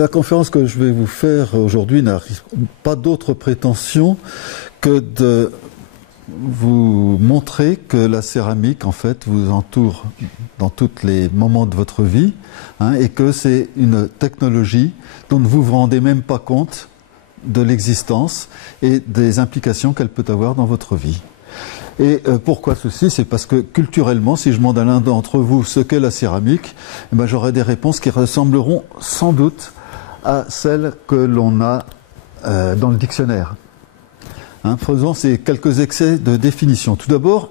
La conférence que je vais vous faire aujourd'hui n'a pas d'autre prétention que de vous montrer que la céramique, en fait, vous entoure dans tous les moments de votre vie, et que c'est une technologie dont vous ne vous rendez même pas compte de l'existence et des implications qu'elle peut avoir dans votre vie. Et pourquoi ceci? C'est parce que culturellement, si je demande à l'un d'entre vous ce qu'est la céramique, j'aurai des réponses qui ressembleront sans doute à celles que l'on a dans le dictionnaire. Faisons ces quelques excès de définition. Tout d'abord,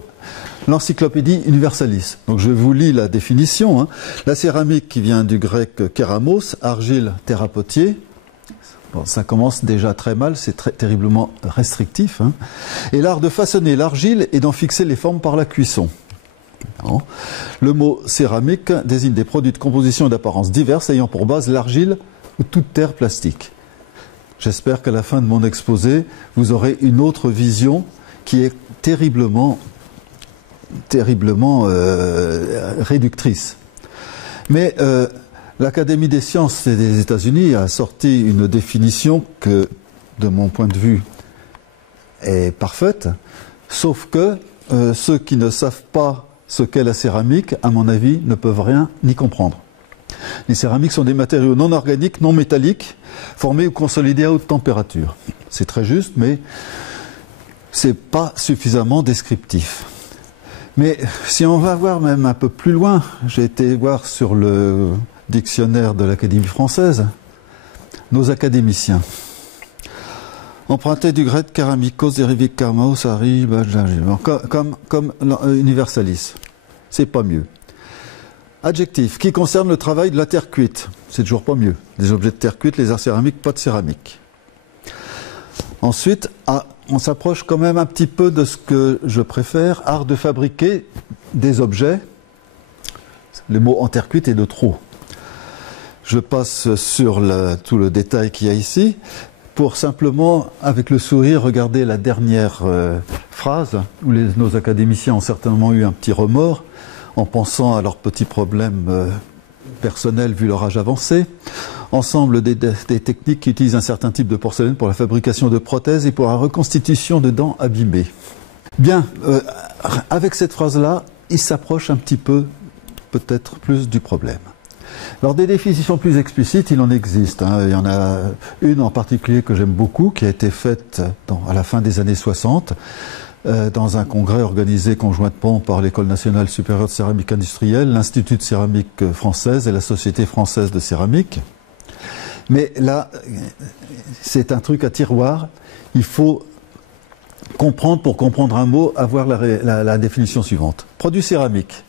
l'encyclopédie Universalis. Donc je vous lis la définition. La céramique, qui vient du grec kéramos, argile, terre à potier. Bon, ça commence déjà très mal, c'est terriblement restrictif. Et l'art de façonner l'argile et d'en fixer les formes par la cuisson. Non. Le mot céramique désigne des produits de composition et d'apparence diverses ayant pour base l'argile ou toute terre plastique. J'espère qu'à la fin de mon exposé, vous aurez une autre vision qui est terriblement réductrice. Mais l'Académie des sciences des États-Unis a sorti une définition que, de mon point de vue, est parfaite, sauf que ceux qui ne savent pas ce qu'est la céramique, à mon avis, ne peuvent rien ni comprendre. Les céramiques sont des matériaux non organiques, non métalliques, formés ou consolidés à haute température. C'est très juste, mais c'est pas suffisamment descriptif. Mais si on va voir même un peu plus loin, j'ai été voir sur le dictionnaire de l'Académie française, nos académiciens. Emprunté du grec keramikos, dérivé karmaos, ari, comme Universalis. C'est pas mieux. Adjectif, qui concerne le travail de la terre cuite. C'est toujours pas mieux. Des objets de terre cuite, les arts céramiques, pas de céramique. Ensuite, on s'approche quand même un petit peu de ce que je préfère, art de fabriquer des objets. Le mot en terre cuite est de trop. Je passe sur tout le détail qu'il y a ici, pour simplement, avec le sourire, regarder la dernière phrase, où nos académiciens ont certainement eu un petit remords, en pensant à leurs petits problèmes personnels vu leur âge avancé. Ensemble des techniques qui utilisent un certain type de porcelaine pour la fabrication de prothèses et pour la reconstitution de dents abîmées. Bien, avec cette phrase-là, il s'approche un petit peu, peut-être plus du problème. Alors des définitions plus explicites, il en existe. Il y en a une en particulier que j'aime beaucoup, qui a été faite à la fin des années 60, dans un congrès organisé conjointement par l'École nationale supérieure de céramique industrielle, l'Institut de céramique française et la Société française de céramique. Mais là, c'est un truc à tiroir. Il faut comprendre, pour comprendre un mot, avoir la définition suivante. Produit céramique.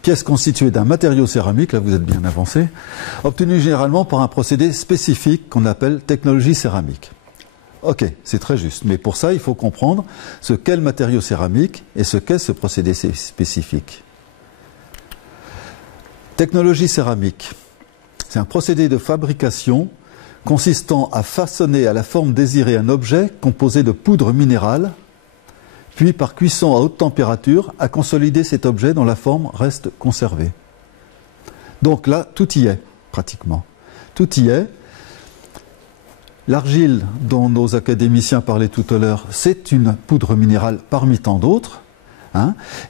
Pièce constituée d'un matériau céramique, là vous êtes bien avancé, obtenu généralement par un procédé spécifique qu'on appelle technologie céramique. Ok, c'est très juste, mais pour ça il faut comprendre ce qu'est le matériau céramique et ce qu'est ce procédé spécifique. Technologie céramique, c'est un procédé de fabrication consistant à façonner à la forme désirée un objet composé de poudre minérale, puis par cuisson à haute température, à consolider cet objet dont la forme reste conservée. Donc là, tout y est, pratiquement. Tout y est. L'argile dont nos académiciens parlaient tout à l'heure, c'est une poudre minérale parmi tant d'autres.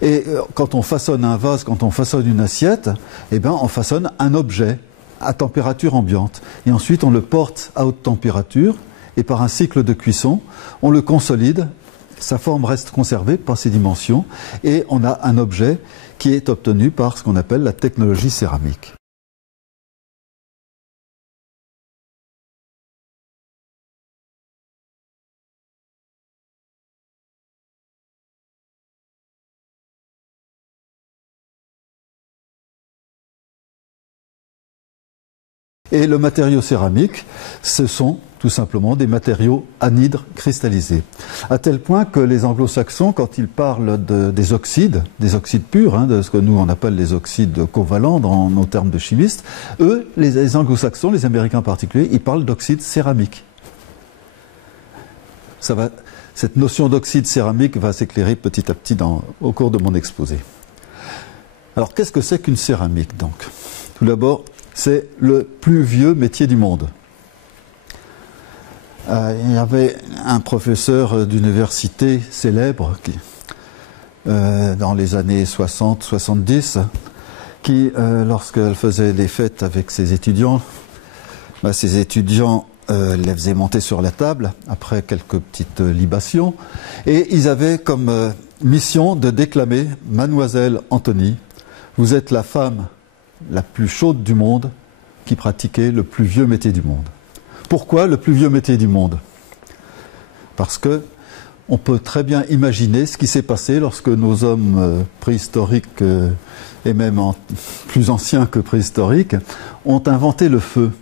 Et quand on façonne un vase, quand on façonne une assiette, on façonne un objet à température ambiante. Et ensuite, on le porte à haute température, et par un cycle de cuisson, on le consolide. Sa forme reste conservée par ses dimensions et on a un objet qui est obtenu par ce qu'on appelle la technologie céramique. Et le matériau céramique, ce sont tout simplement des matériaux anhydres cristallisés. À tel point que les anglo-saxons, quand ils parlent des oxydes purs, de ce que nous on appelle les oxydes covalents dans nos termes de chimistes, eux, les anglo-saxons, les Américains en particulier, ils parlent d'oxyde céramique. Cette notion d'oxyde céramique va s'éclairer petit à petit au cours de mon exposé. Alors qu'est-ce que c'est qu'une céramique donc? Tout d'abord, c'est le plus vieux métier du monde. Il y avait un professeur d'université célèbre qui, dans les années 60-70 qui, lorsqu'elle faisait des fêtes avec ses étudiants les faisaient monter sur la table après quelques petites libations et ils avaient comme mission de déclamer « Mademoiselle Antony, vous êtes la femme la plus chaude du monde qui pratiquait le plus vieux métier du monde. » Pourquoi le plus vieux métier du monde? Parce que on peut très bien imaginer ce qui s'est passé lorsque nos hommes préhistoriques et même plus anciens que préhistoriques ont inventé le feu.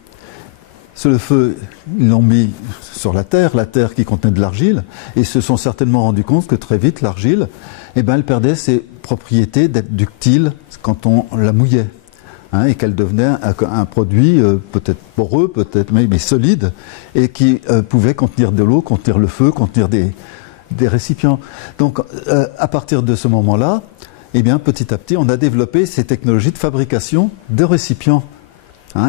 Le feu, ils l'ont mis sur la terre qui contenait de l'argile, et ils se sont certainement rendus compte que très vite, l'argile, elle perdait ses propriétés d'être ductile quand on la mouillait. Et qu'elle devenait un produit peut-être poreux, peut-être mais solide, et qui pouvait contenir de l'eau, contenir le feu, contenir des récipients. Donc, à partir de ce moment-là, petit à petit, on a développé ces technologies de fabrication de récipients.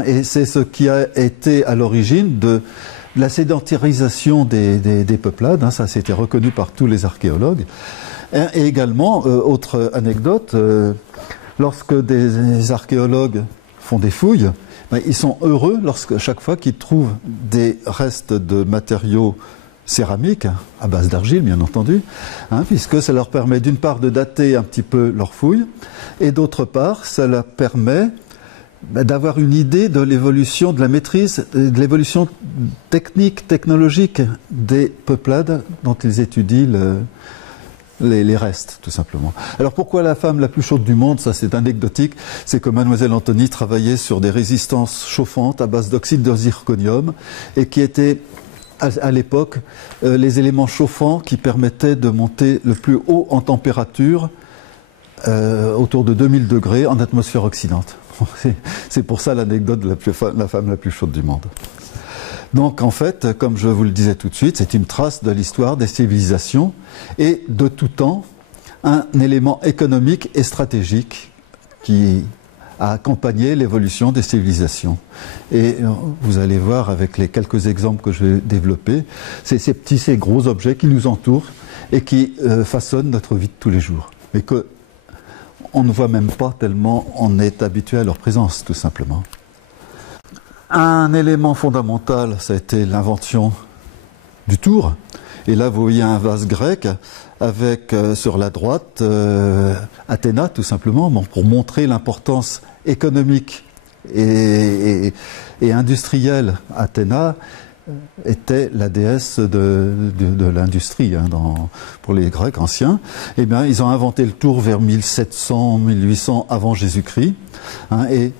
Et c'est ce qui a été à l'origine de la sédentarisation des peuplades. Ça, c'était reconnu par tous les archéologues. Et également, autre anecdote, lorsque des archéologues font des fouilles, ils sont heureux chaque fois qu'ils trouvent des restes de matériaux céramiques, à base d'argile bien entendu, puisque ça leur permet d'une part de dater un petit peu leurs fouilles, et d'autre part ça leur permet d'avoir une idée de l'évolution, de la maîtrise, de l'évolution technique, technologique des peuplades dont ils étudient les restes, tout simplement. Alors pourquoi la femme la plus chaude du monde? Ça c'est anecdotique, c'est que Mademoiselle Antony travaillait sur des résistances chauffantes à base d'oxyde de zirconium et qui étaient à l'époque les éléments chauffants qui permettaient de monter le plus haut en température autour de 2000 degrés en atmosphère oxydante. C'est pour ça l'anecdote de la femme la plus chaude du monde. Donc en fait, comme je vous le disais tout de suite, c'est une trace de l'histoire des civilisations et de tout temps, un élément économique et stratégique qui a accompagné l'évolution des civilisations. Et vous allez voir avec les quelques exemples que je vais développer, c'est ces gros objets qui nous entourent et qui façonnent notre vie de tous les jours. Mais que on ne voit même pas tellement on est habitué à leur présence, tout simplement. Un élément fondamental, ça a été l'invention du tour. Et là, vous voyez un vase grec avec sur la droite Athéna, tout simplement, pour montrer l'importance économique et industrielle. Athéna était la déesse de l'industrie pour les Grecs anciens. Eh bien, ils ont inventé le tour vers 1700-1800 avant Jésus-Christ, et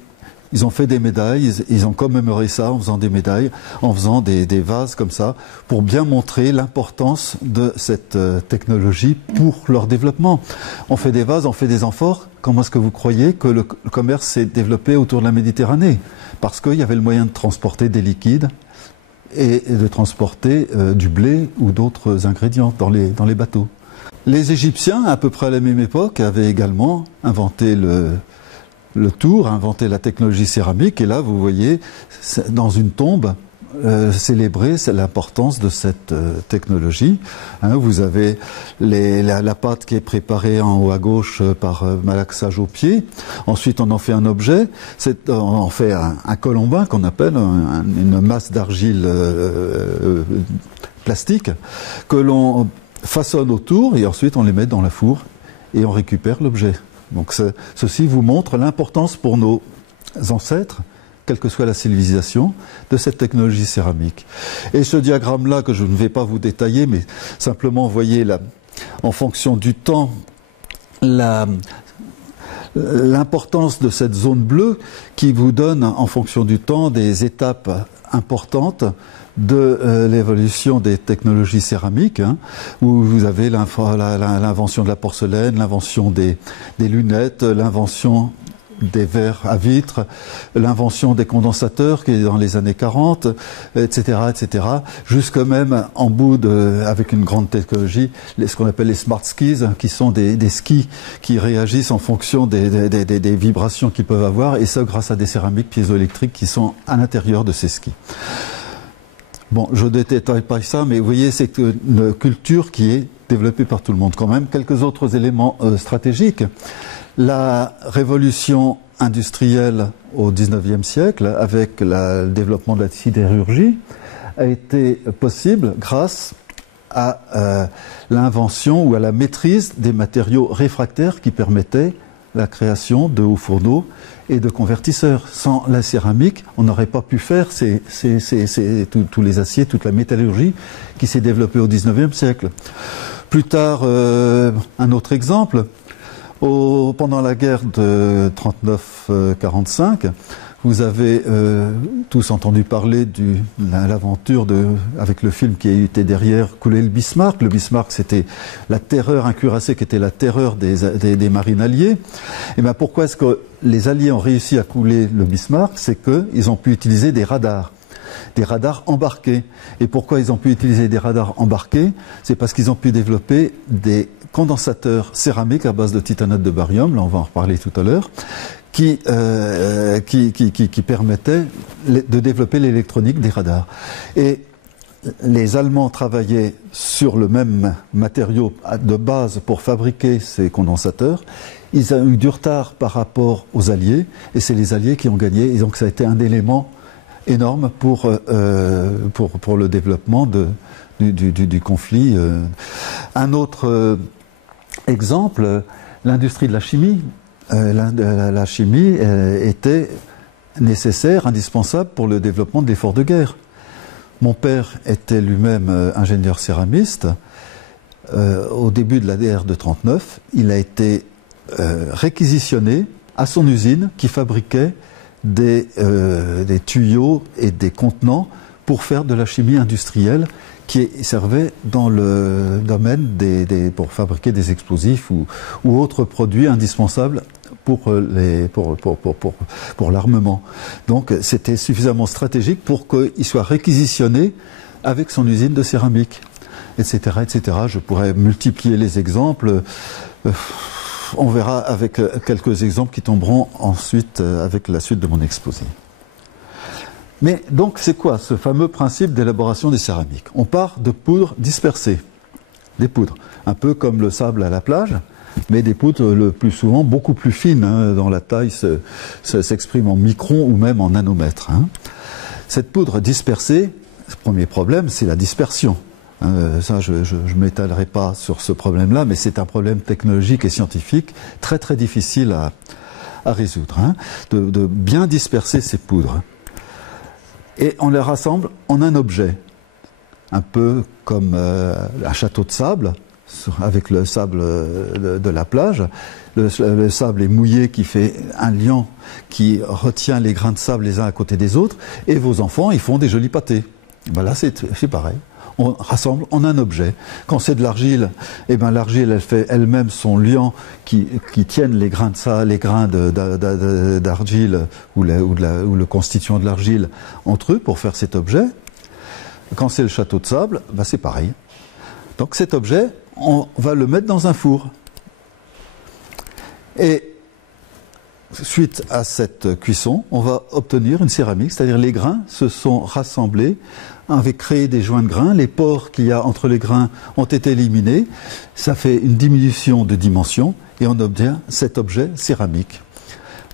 ils ont fait des médailles, ils ont commémoré ça en faisant des médailles, en faisant des vases comme ça, pour bien montrer l'importance de cette technologie pour leur développement. On fait des vases, on fait des amphores. Comment est-ce que vous croyez que le commerce s'est développé autour de la Méditerranée? Parce qu'il y avait le moyen de transporter des liquides et de transporter du blé ou d'autres ingrédients dans les bateaux. Les Égyptiens, à peu près à la même époque, avaient également inventé le tour, inventé la technologie céramique, et là vous voyez dans une tombe célébrer l'importance de cette technologie. Vous avez la pâte qui est préparée en haut à gauche par malaxage au pied. Ensuite on en fait un objet, on en fait un colombin qu'on appelle une masse d'argile plastique que l'on façonne autour, et ensuite on les met dans la four et on récupère l'objet. Donc ceci vous montre l'importance pour nos ancêtres, quelle que soit la civilisation, de cette technologie céramique. Et ce diagramme-là, que je ne vais pas vous détailler, mais simplement voyez là, en fonction du temps, l'importance de cette zone bleue qui vous donne, en fonction du temps, des étapes importantes de l'évolution des technologies céramiques, où vous avez l'invention de la porcelaine, l'invention des lunettes, l'invention des verres à vitre, l'invention des condensateurs qui est dans les années 40, etc., etc., jusque même en bout avec une grande technologie, ce qu'on appelle les smart skis, qui sont des skis qui réagissent en fonction des vibrations qu'ils peuvent avoir, et ça grâce à des céramiques piézoélectriques qui sont à l'intérieur de ces skis. Bon, je ne détaille pas ça, mais vous voyez, c'est une culture qui est développée par tout le monde. Quand même, quelques autres éléments stratégiques. La révolution industrielle au XIXe siècle, avec le développement de la sidérurgie, a été possible grâce à l'invention ou à la maîtrise des matériaux réfractaires qui permettaient la création de hauts fourneaux et de convertisseurs. Sans la céramique, on n'aurait pas pu faire tous les aciers, toute la métallurgie qui s'est développée au XIXe siècle. Plus tard, un autre exemple, pendant la guerre de 39-45, vous avez tous entendu parler de l'aventure avec le film qui a été derrière couler le Bismarck. Le Bismarck, c'était la terreur, un cuirassé qui était la terreur des marines alliées. Et bien pourquoi est-ce que les Alliés ont réussi à couler le Bismarck? C'est qu'ils ont pu utiliser des radars embarqués. Et pourquoi ils ont pu utiliser des radars embarqués? C'est parce qu'ils ont pu développer des condensateurs céramiques à base de titanate de barium, là on va en reparler tout à l'heure, qui permettait de développer l'électronique des radars. Et les Allemands travaillaient sur le même matériau de base pour fabriquer ces condensateurs. Ils ont eu du retard par rapport aux Alliés, et c'est les Alliés qui ont gagné. Et donc ça a été un élément énorme pour le développement du conflit. Un autre exemple, l'industrie de la chimie. La chimie était nécessaire, indispensable pour le développement de l'effort de guerre. Mon père était lui-même ingénieur céramiste. Au début de la guerre de 1939, il a été réquisitionné à son usine qui fabriquait des tuyaux et des contenants pour faire de la chimie industrielle qui servait dans le domaine pour fabriquer des explosifs ou autres produits indispensables pour l'armement. Donc c'était suffisamment stratégique pour qu'il soit réquisitionné avec son usine de céramique, etc., etc. Je pourrais multiplier les exemples. On verra avec quelques exemples qui tomberont ensuite avec la suite de mon exposé. Mais donc c'est quoi ce fameux principe d'élaboration des céramiques? On part de poudres dispersées, des poudres, un peu comme le sable à la plage, mais des poudres le plus souvent beaucoup plus fines, dont la taille s'exprime en microns ou même en nanomètres. Cette poudre dispersée, le premier problème, c'est la dispersion. Ça, je ne m'étalerai pas sur ce problème-là, mais c'est un problème technologique et scientifique très très difficile à résoudre, de bien disperser ces poudres. Et on les rassemble en un objet, un peu comme un château de sable, avec le sable de la plage. Le sable est mouillé qui fait un liant qui retient les grains de sable les uns à côté des autres, et vos enfants, ils font des jolis pâtés. Ben là, c'est pareil. On rassemble en un objet. Quand c'est de l'argile, eh ben l'argile, elle fait elle-même son liant qui tienne les grains de sable, les grains d'argile ou le constituant de l'argile entre eux pour faire cet objet. Quand c'est le château de sable, ben c'est pareil. Donc cet objet, on va le mettre dans un four. Et suite à cette cuisson, on va obtenir une céramique, c'est-à-dire les grains se sont rassemblés, avaient créé des joints de grains, les pores qu'il y a entre les grains ont été éliminés, ça fait une diminution de dimension et on obtient cet objet céramique.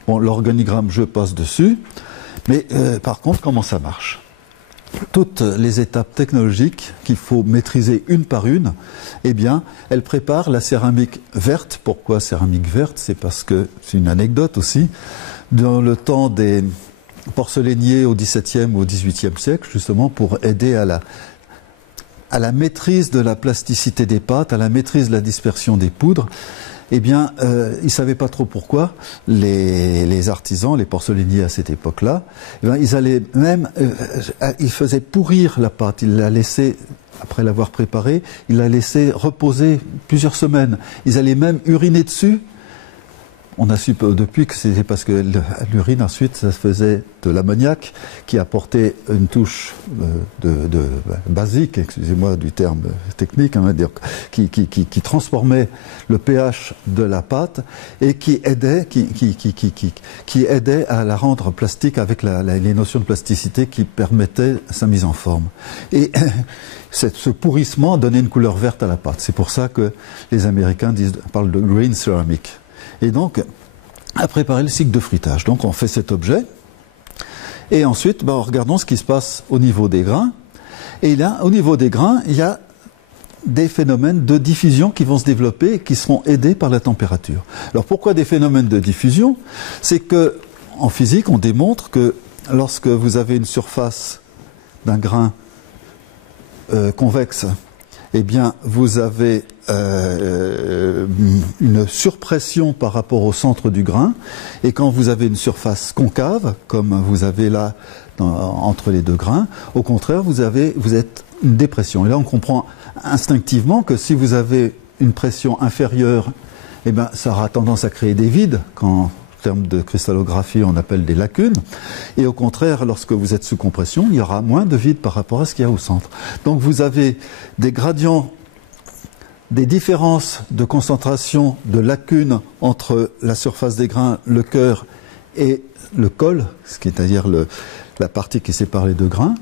Bon, l'organigramme, je passe dessus, mais par contre, comment ça marche? Toutes les étapes technologiques qu'il faut maîtriser une par une, eh bien, elles préparent la céramique verte. Pourquoi céramique verte? C'est parce que, c'est une anecdote aussi, dans le temps des porcelainiers au XVIIe ou au XVIIIe siècle, justement pour aider à la maîtrise de la plasticité des pâtes, à la maîtrise de la dispersion des poudres, eh bien, ils ne savaient pas trop pourquoi, les artisans, les porcelainiers à cette époque-là, eh bien, ils allaient même, ils faisaient pourrir la pâte, ils la laissaient, après l'avoir préparée, ils la laissaient reposer plusieurs semaines. Ils allaient même uriner dessus on a su depuis que c'était parce que l'urine ensuite ça faisait de l'ammoniac qui apportait une touche basique, excusez-moi du terme technique, hein, qui transformait le pH de la pâte et qui aidait à la rendre plastique avec les notions de plasticité qui permettaient sa mise en forme. Et ce pourrissement donnait une couleur verte à la pâte. C'est pour ça que les Américains parlent de green ceramic. Et donc, à préparer le cycle de fruitage. Donc, on fait cet objet. Et ensuite, regardons ce qui se passe au niveau des grains. Et là, au niveau des grains, il y a des phénomènes de diffusion qui vont se développer et qui seront aidés par la température. Alors, pourquoi des phénomènes de diffusion? C'est que, en physique, on démontre que lorsque vous avez une surface d'un grain convexe, eh bien, vous avez une surpression par rapport au centre du grain. Et quand vous avez une surface concave, comme vous avez là entre les deux grains, au contraire, vous êtes une dépression. Et là, on comprend instinctivement que si vous avez une pression inférieure, eh bien, ça aura tendance à créer des vides, en termes de cristallographie, on appelle des lacunes. Et au contraire, lorsque vous êtes sous compression, il y aura moins de vide par rapport à ce qu'il y a au centre. Donc vous avez des gradients, des différences de concentration de lacunes entre la surface des grains, le cœur et le col, c'est-à-dire la partie qui sépare les deux grains.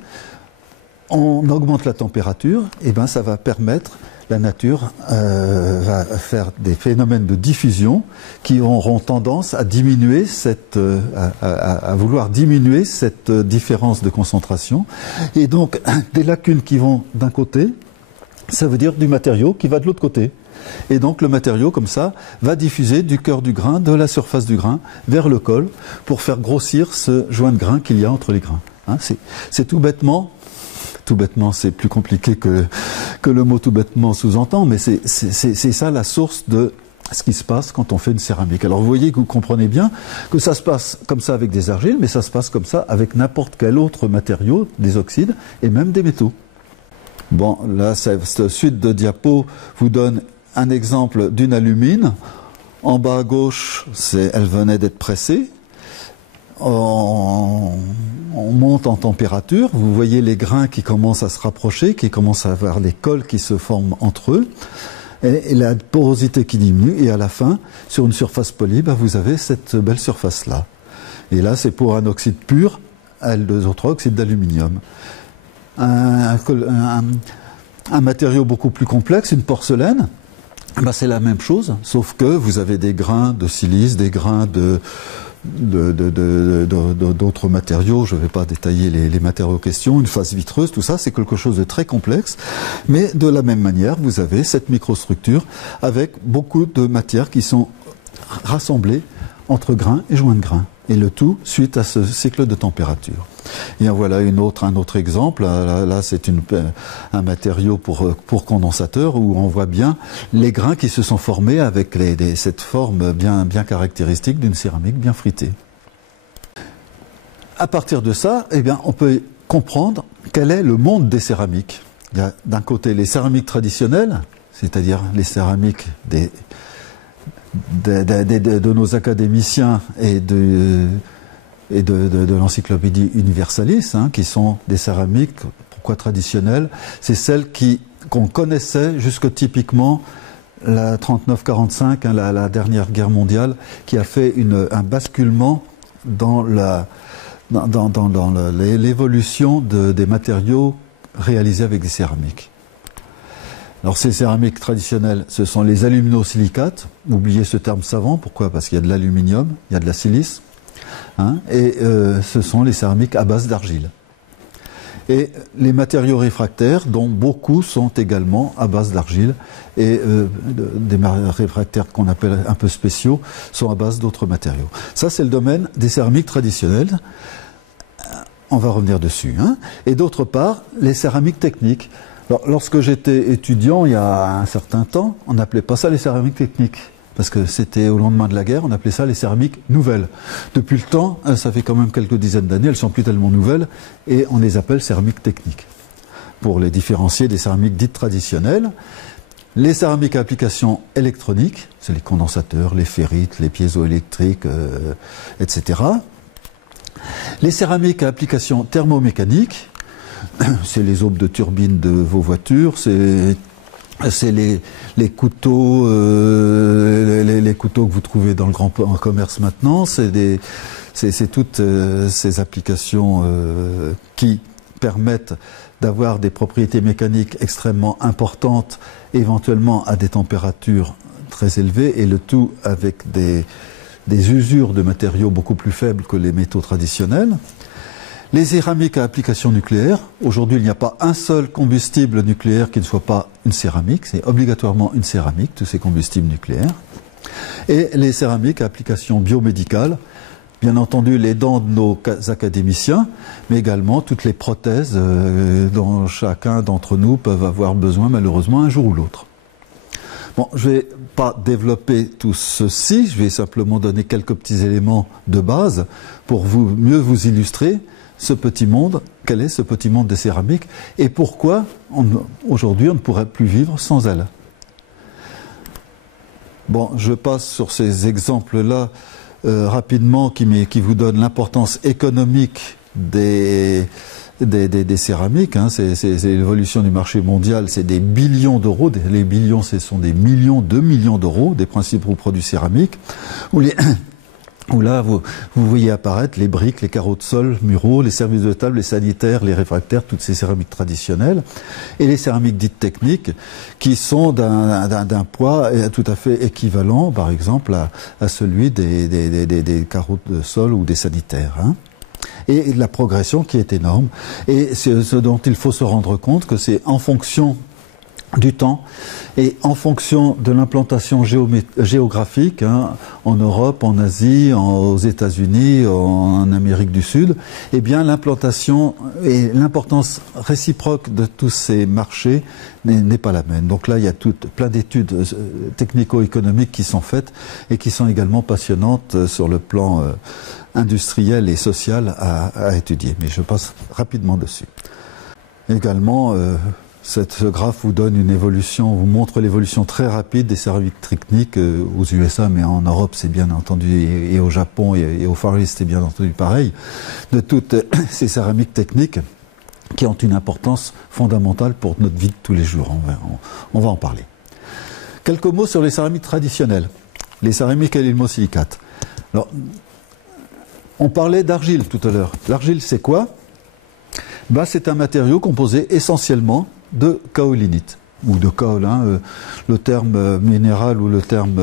On augmente la température, et bien ça va permettre, la nature va faire des phénomènes de diffusion qui auront tendance à diminuer à vouloir diminuer cette différence de concentration. Et donc, des lacunes qui vont d'un côté, ça veut dire du matériau qui va de l'autre côté. Et donc, le matériau, comme ça, va diffuser du cœur du grain, de la surface du grain, vers le col, pour faire grossir ce joint de grain qu'il y a entre les grains. Hein, c'est tout bêtement, c'est plus compliqué que le mot tout bêtement sous-entend, mais c'est ça la source de ce qui se passe quand on fait une céramique. Alors vous voyez que vous comprenez bien que ça se passe comme ça avec des argiles, mais ça se passe comme ça avec n'importe quel autre matériau, des oxydes et même des métaux. Bon, là, cette suite de diapos vous donne un exemple d'une alumine. En bas à gauche, elle venait d'être pressée. On monte en température, vous voyez les grains qui commencent à se rapprocher, qui commencent à avoir des cols qui se forment entre eux, et la porosité qui diminue, et à la fin, sur une surface polie, vous avez cette belle surface-là. Et là, c'est pour un oxyde pur, Al2O3, oxyde d'aluminium. Un matériau beaucoup plus complexe, une porcelaine, c'est la même chose, sauf que vous avez des grains de silice, des grains d'autres matériaux, je ne vais pas détailler les matériaux en question, une phase vitreuse, tout ça, c'est quelque chose de très complexe, mais de la même manière, vous avez cette microstructure avec beaucoup de matières qui sont rassemblées entre grains et joints de grains, et le tout suite à ce cycle de température. Et voilà un autre exemple, là c'est un matériau pour condensateur où on voit bien les grains qui se sont formés avec cette forme bien caractéristique d'une céramique bien fritée. À partir de ça, eh bien, on peut comprendre quel est le monde des céramiques. Il y a d'un côté les céramiques traditionnelles, c'est-à-dire les céramiques de nos académiciens et de l'encyclopédie Universalis, qui sont des céramiques, pourquoi traditionnelles? C'est celles qu'on connaissait jusque typiquement la 39-45, la dernière guerre mondiale, qui a fait un basculement dans l'évolution des matériaux réalisés avec des céramiques. Alors ces céramiques traditionnelles, ce sont les aluminosilicates. Oubliez ce terme savant, pourquoi? Parce qu'il y a de l'aluminium, il y a de la silice. Et ce sont les céramiques à base d'argile. Et les matériaux réfractaires, dont beaucoup sont également à base d'argile, et des réfractaires qu'on appelle un peu spéciaux sont à base d'autres matériaux. Ça, c'est le domaine des céramiques traditionnelles. On va revenir dessus. Et d'autre part, les céramiques techniques. Alors, lorsque j'étais étudiant, il y a un certain temps, on n'appelait pas ça les céramiques techniques. Parce que c'était au lendemain de la guerre, on appelait ça les céramiques nouvelles. Depuis le temps, ça fait quand même quelques dizaines d'années, elles ne sont plus tellement nouvelles, et on les appelle céramiques techniques, pour les différencier des céramiques dites traditionnelles. Les céramiques à application électronique, c'est les condensateurs, les ferrites, les piézoélectriques, etc. Les céramiques à application thermomécanique, c'est les aubes de turbine de vos voitures, c'est les couteaux, les couteaux que vous trouvez dans le grand commerce maintenant, c'est toutes ces applications qui permettent d'avoir des propriétés mécaniques extrêmement importantes, éventuellement à des températures très élevées, et le tout avec des usures de matériaux beaucoup plus faibles que les métaux traditionnels. Les céramiques à application nucléaire, aujourd'hui il n'y a pas un seul combustible nucléaire qui ne soit pas une céramique, c'est obligatoirement une céramique, tous ces combustibles nucléaires. Et les céramiques à application biomédicale, bien entendu les dents de nos académiciens, mais également toutes les prothèses dont chacun d'entre nous peuvent avoir besoin malheureusement un jour ou l'autre. Bon, je ne vais pas développer tout ceci, je vais simplement donner quelques petits éléments de base pour mieux vous illustrer ce petit monde, quel est ce petit monde des céramiques et pourquoi aujourd'hui on ne pourrait plus vivre sans elles. Bon, je passe sur ces exemples-là rapidement qui vous donnent l'importance économique des céramiques, hein. C'est l'évolution du marché mondial, c'est des billions d'euros, les billions ce sont des millions, 2 millions d'euros des principaux produits céramiques, où là vous voyez apparaître les briques, les carreaux de sol, muraux, les services de table, les sanitaires, les réfractaires, toutes ces céramiques traditionnelles, et les céramiques dites techniques qui sont d'un poids tout à fait équivalent par exemple à celui des carreaux de sol ou des sanitaires, hein. Et la progression qui est énorme, et c'est ce dont il faut se rendre compte que c'est en fonction du temps et en fonction de l'implantation géographique, hein, en Europe, en Asie, aux États-Unis, en Amérique du Sud, eh bien l'implantation et l'importance réciproque de tous ces marchés n'est pas la même. Donc là, il y a plein d'études technico-économiques qui sont faites et qui sont également passionnantes sur le plan industriel et social à étudier. Mais je passe rapidement dessus. Également, ce graphe vous donne une évolution, vous montre l'évolution très rapide des céramiques techniques aux USA, mais en Europe c'est bien entendu, et au Japon et au Far East c'est bien entendu pareil, de toutes ces céramiques techniques qui ont une importance fondamentale pour notre vie de tous les jours. On va en parler. Quelques mots sur les céramiques traditionnelles, les céramiques à l'ilmosilicate. Alors, on parlait d'argile tout à l'heure. L'argile c'est quoi? Ben, c'est un matériau composé essentiellement de kaolinite ou de kaolin, le terme minéral ou le terme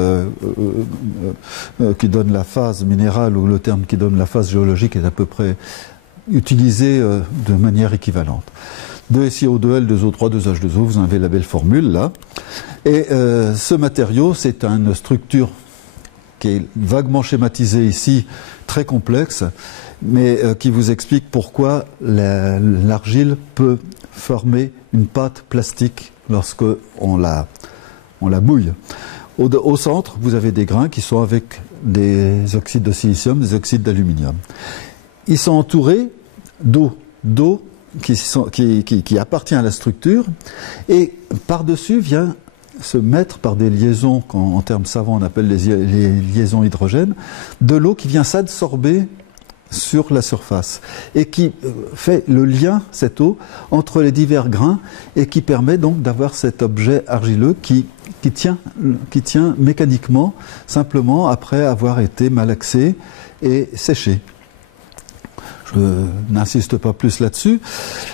qui donne la phase minérale ou le terme qui donne la phase géologique est à peu près utilisé de manière équivalente. 2SiO2L, 2O3, 2H2O, vous en avez la belle formule là. Et ce matériau, c'est une structure qui est vaguement schématisée ici, très complexe, mais qui vous explique pourquoi l'argile peut former une pâte plastique lorsque on la bouille. Au centre, vous avez des grains qui sont avec des oxydes de silicium, des oxydes d'aluminium. Ils sont entourés d'eau qui appartient à la structure, et par-dessus vient se mettre par des liaisons, en termes savants on appelle les liaisons hydrogènes, de l'eau qui vient s'absorber sur la surface et qui fait le lien, cette eau, entre les divers grains et qui permet donc d'avoir cet objet argileux qui tient mécaniquement, simplement après avoir été malaxé et séché. Je n'insiste pas plus là-dessus,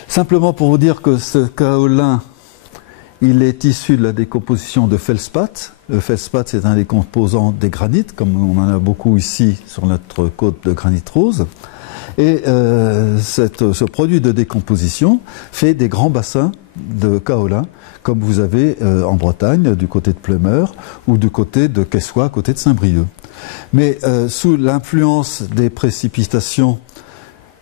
simplement pour vous dire que ce kaolin, il est issu de la décomposition de feldspath. Le feldspath, c'est un des composants des granites, comme on en a beaucoup ici sur notre côte de granit rose. Et ce produit de décomposition fait des grands bassins de kaolin, comme vous avez en Bretagne, du côté de Pleumeur, ou du côté de Quessoy, côté de Saint-Brieuc. Mais sous l'influence des précipitations,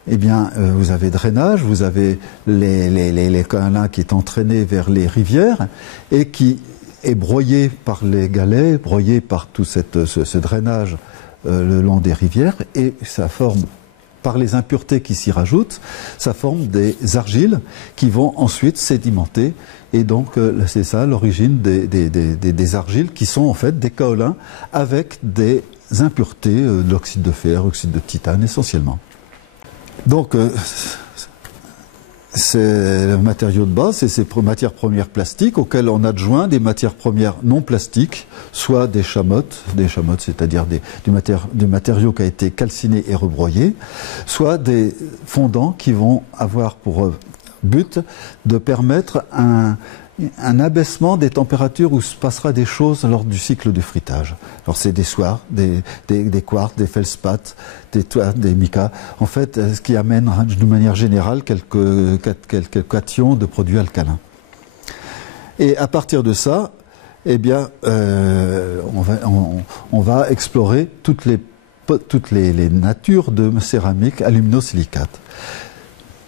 eh bien, vous avez drainage, vous avez les kaolins qui est entraîné vers les rivières et qui est broyé par les galets, broyé par tout ce drainage le long des rivières, et ça forme par les impuretés qui s'y rajoutent, ça forme des argiles qui vont ensuite sédimenter. Et donc, c'est ça l'origine des argiles qui sont en fait des kaolins avec des impuretés, d'oxyde de fer, oxyde de titane essentiellement. Donc, c'est le matériau de base, c'est ces matières premières plastiques auxquelles on adjoint des matières premières non plastiques, soit des chamottes, c'est-à-dire du matériau qui a été calciné et rebroyé, soit des fondants qui vont avoir pour but de permettre un abaissement des températures où se passera des choses lors du cycle de fruitage. Alors c'est des soirs, des quartz, des feldspaths, des micas. En fait, ce qui amène d'une manière générale quelques cations de produits alcalins. Et à partir de ça, eh bien, on va explorer toutes les natures de céramique aluminosilicate.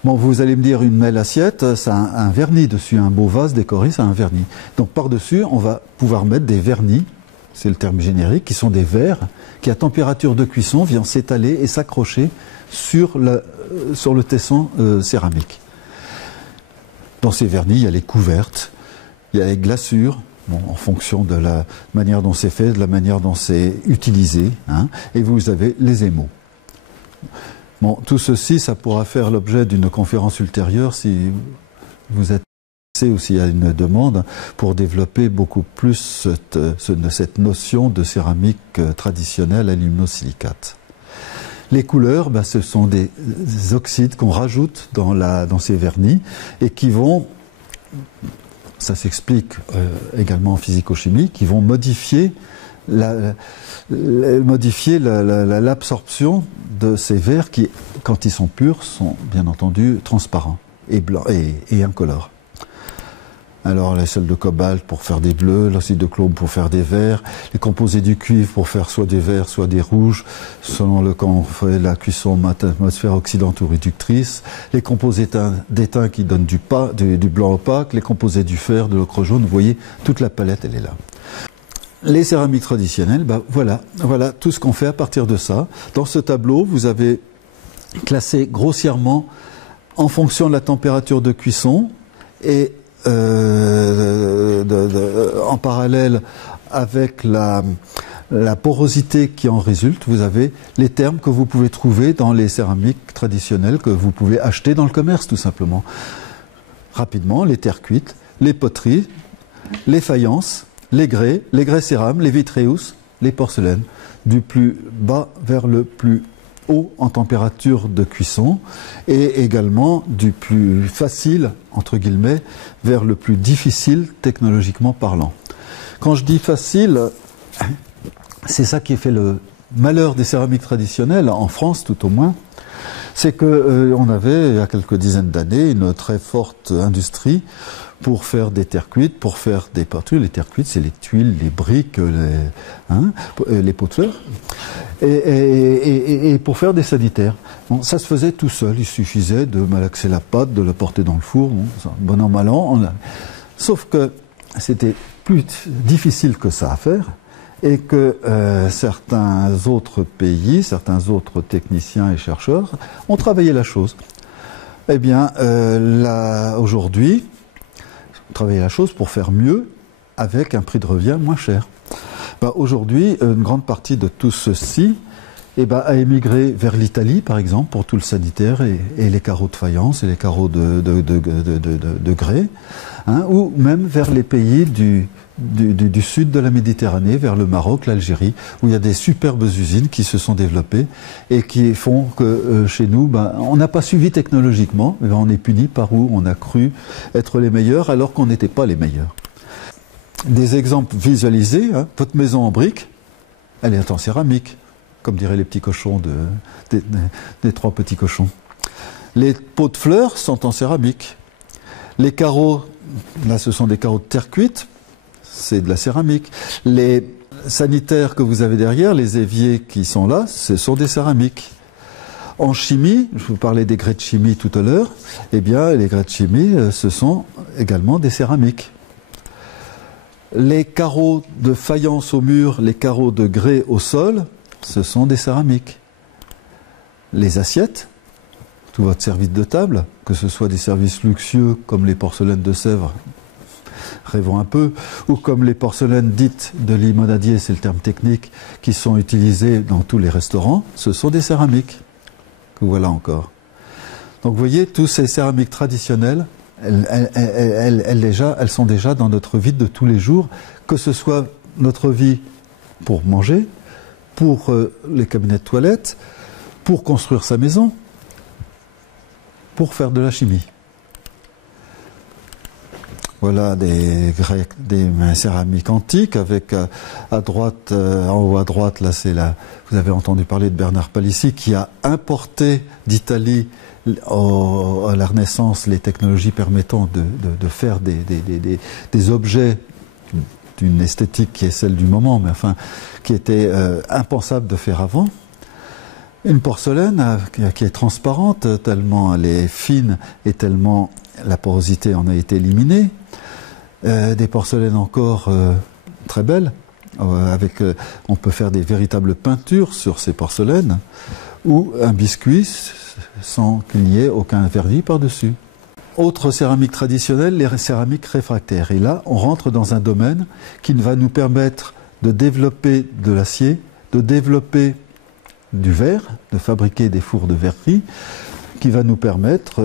Bon, vous allez me dire, une belle assiette, ça a un vernis dessus, un beau vase décoré, ça a un vernis. Donc par-dessus, on va pouvoir mettre des vernis, c'est le terme générique, qui sont des verres, qui à température de cuisson viennent s'étaler et s'accrocher sur le tesson céramique. Dans ces vernis, il y a les couvertes, il y a les glaçures, bon, en fonction de la manière dont c'est fait, de la manière dont c'est utilisé, hein, et vous avez les émaux. Bon, tout ceci, ça pourra faire l'objet d'une conférence ultérieure si vous êtes intéressé ou s'il y a une demande pour développer beaucoup plus cette notion de céramique traditionnelle aluminosilicate. Les couleurs, ben, ce sont des oxydes qu'on rajoute dans ces vernis et qui vont, ça s'explique également en physico-chimie, qui vont modifier l'absorption de ces verres qui, quand ils sont purs, sont bien entendu transparents et blancs et incolores. Alors les sels de cobalt pour faire des bleus, l'acide de chrome pour faire des verts, les composés du cuivre pour faire soit des verts, soit des rouges, selon le quand on fait la cuisson atmosphère oxydante ou réductrice, les composés d'étain qui donnent du blanc opaque, les composés du fer, de l'ocre jaune, vous voyez, toute la palette elle est là. Les céramiques traditionnelles, ben voilà tout ce qu'on fait à partir de ça. Dans ce tableau, vous avez classé grossièrement en fonction de la température de cuisson et en parallèle avec la porosité qui en résulte, vous avez les termes que vous pouvez trouver dans les céramiques traditionnelles que vous pouvez acheter dans le commerce tout simplement. Rapidement, les terres cuites, les poteries, les faïences, les grès cérame, les vitreous, les porcelaines, du plus bas vers le plus haut en température de cuisson et également du plus facile, entre guillemets, vers le plus difficile technologiquement parlant. Quand je dis facile, c'est ça qui fait le malheur des céramiques traditionnelles, en France tout au moins, c'est qu'on avait, il y a quelques dizaines d'années, une très forte industrie pour faire des terres cuites, pour faire des peintures. Les terres cuites, c'est les tuiles, les briques, les pots de fleurs, et pour faire des sanitaires. Bon, ça se faisait tout seul, il suffisait de malaxer la pâte, de la porter dans le four, bon an, mal an. Sauf que c'était plus difficile que ça à faire, et que certains autres pays, certains autres techniciens et chercheurs ont travaillé la chose. Eh bien, aujourd'hui, travailler la chose pour faire mieux avec un prix de revient moins cher. Aujourd'hui, une grande partie de tout ceci a émigré vers l'Italie, par exemple, pour tout le sanitaire et les carreaux de faïence et les carreaux de grès, hein, ou même vers les pays du sud de la Méditerranée, vers le Maroc, l'Algérie, où il y a des superbes usines qui se sont développées et qui font que chez nous, on n'a pas suivi technologiquement, mais on est puni par où on a cru être les meilleurs alors qu'on n'était pas les meilleurs. Des exemples visualisés, hein, votre maison en briques, elle est en céramique, comme diraient les petits cochons des trois petits cochons. Les pots de fleurs sont en céramique. Les carreaux, là ce sont des carreaux de terre cuite, c'est de la céramique. Les sanitaires que vous avez derrière, les éviers qui sont là, ce sont des céramiques. En chimie, je vous parlais des grès de chimie tout à l'heure, eh bien les grès de chimie, ce sont également des céramiques. Les carreaux de faïence au mur, les carreaux de grès au sol, ce sont des céramiques. les assiettes, tout votre service de table, que ce soit des services luxueux comme les porcelaines de Sèvres, rêvons un peu, ou comme les porcelaines dites de limonadier, c'est le terme technique, qui sont utilisées dans tous les restaurants, ce sont des céramiques, que voilà encore. Donc vous voyez, tous ces céramiques traditionnelles, elles sont déjà dans notre vie de tous les jours, que ce soit notre vie pour manger, pour les cabinets de toilette, pour construire sa maison, pour faire de la chimie. Voilà des céramiques antiques avec à droite, en haut à droite, là c'est là, vous avez entendu parler de Bernard Palissy qui a importé d'Italie à la Renaissance les technologies permettant de faire des objets d'une esthétique qui est celle du moment, mais enfin qui était impensable de faire avant. Une porcelaine qui est transparente, tellement elle est fine et tellement la porosité en a été éliminée. Des porcelaines encore très belles, on peut faire des véritables peintures sur ces porcelaines, ou un biscuit sans qu'il n'y ait aucun vernis par-dessus. Autre céramique traditionnelle, les céramiques réfractaires. Et là, on rentre dans un domaine qui va nous permettre de développer de l'acier, de développer du verre, de fabriquer des fours de verrerie, qui va nous permettre